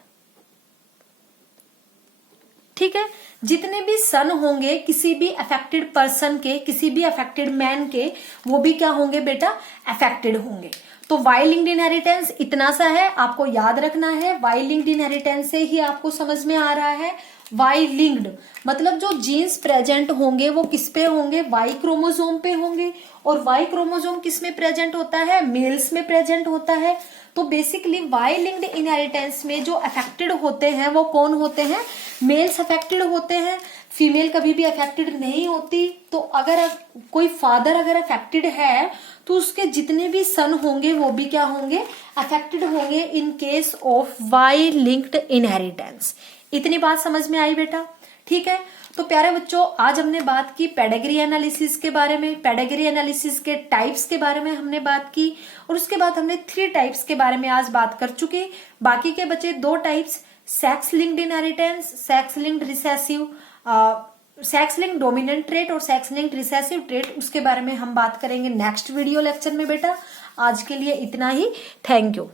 ठीक है, जितने भी सन होंगे किसी भी अफेक्टेड पर्सन के, किसी भी अफेक्टेड मैन के, वो भी क्या होंगे बेटा, अफेक्टेड होंगे। तो वाई लिंक्ड इनहेरिटेंस इतना सा है, आपको याद रखना है। वाई लिंक्ड इनहेरिटेंस से ही आपको समझ में आ रहा है। वाई लिंक्ड मतलब जो जीन्स प्रेजेंट होंगे वो किस पे होंगे, वाई क्रोमोसोम पे होंगे। और वाई क्रोमोसोम किस में प्रेजेंट होता है, मेल्स में प्रेजेंट होता है। तो बेसिकली वाई लिंक्ड इनहेरिटेंस में जो अफेक्टेड होते हैं वो कौन होते हैं, मेल्स अफेक्टेड होते हैं, फीमेल कभी भी अफेक्टेड नहीं होती। तो अगर कोई फादर अगर अफेक्टेड है तो उसके जितने भी सन होंगे वो भी क्या होंगे, अफेक्टेड होंगे in case of Y linked inheritance. इतनी बात समझ में आई बेटा? ठीक है, तो प्यारे बच्चों आज हमने बात की पेडिग्री एनालिसिस के बारे में, पेडिग्री एनालिसिस के टाइप्स के बारे में हमने बात की, और उसके बाद हमने 3 टाइप्स के बारे में आज बात कर चुके। बाकी के बचे 2 types, sex linked inheritance, sex linked recessive, sex linked dominant trait और सेक्स लिंक्ड रिसेसिव ट्रेट। उसके बारे में हम बात करेंगे नेक्स्ट वीडियो लेक्चर में बेटा। आज के लिए इतना ही, थैंक यू।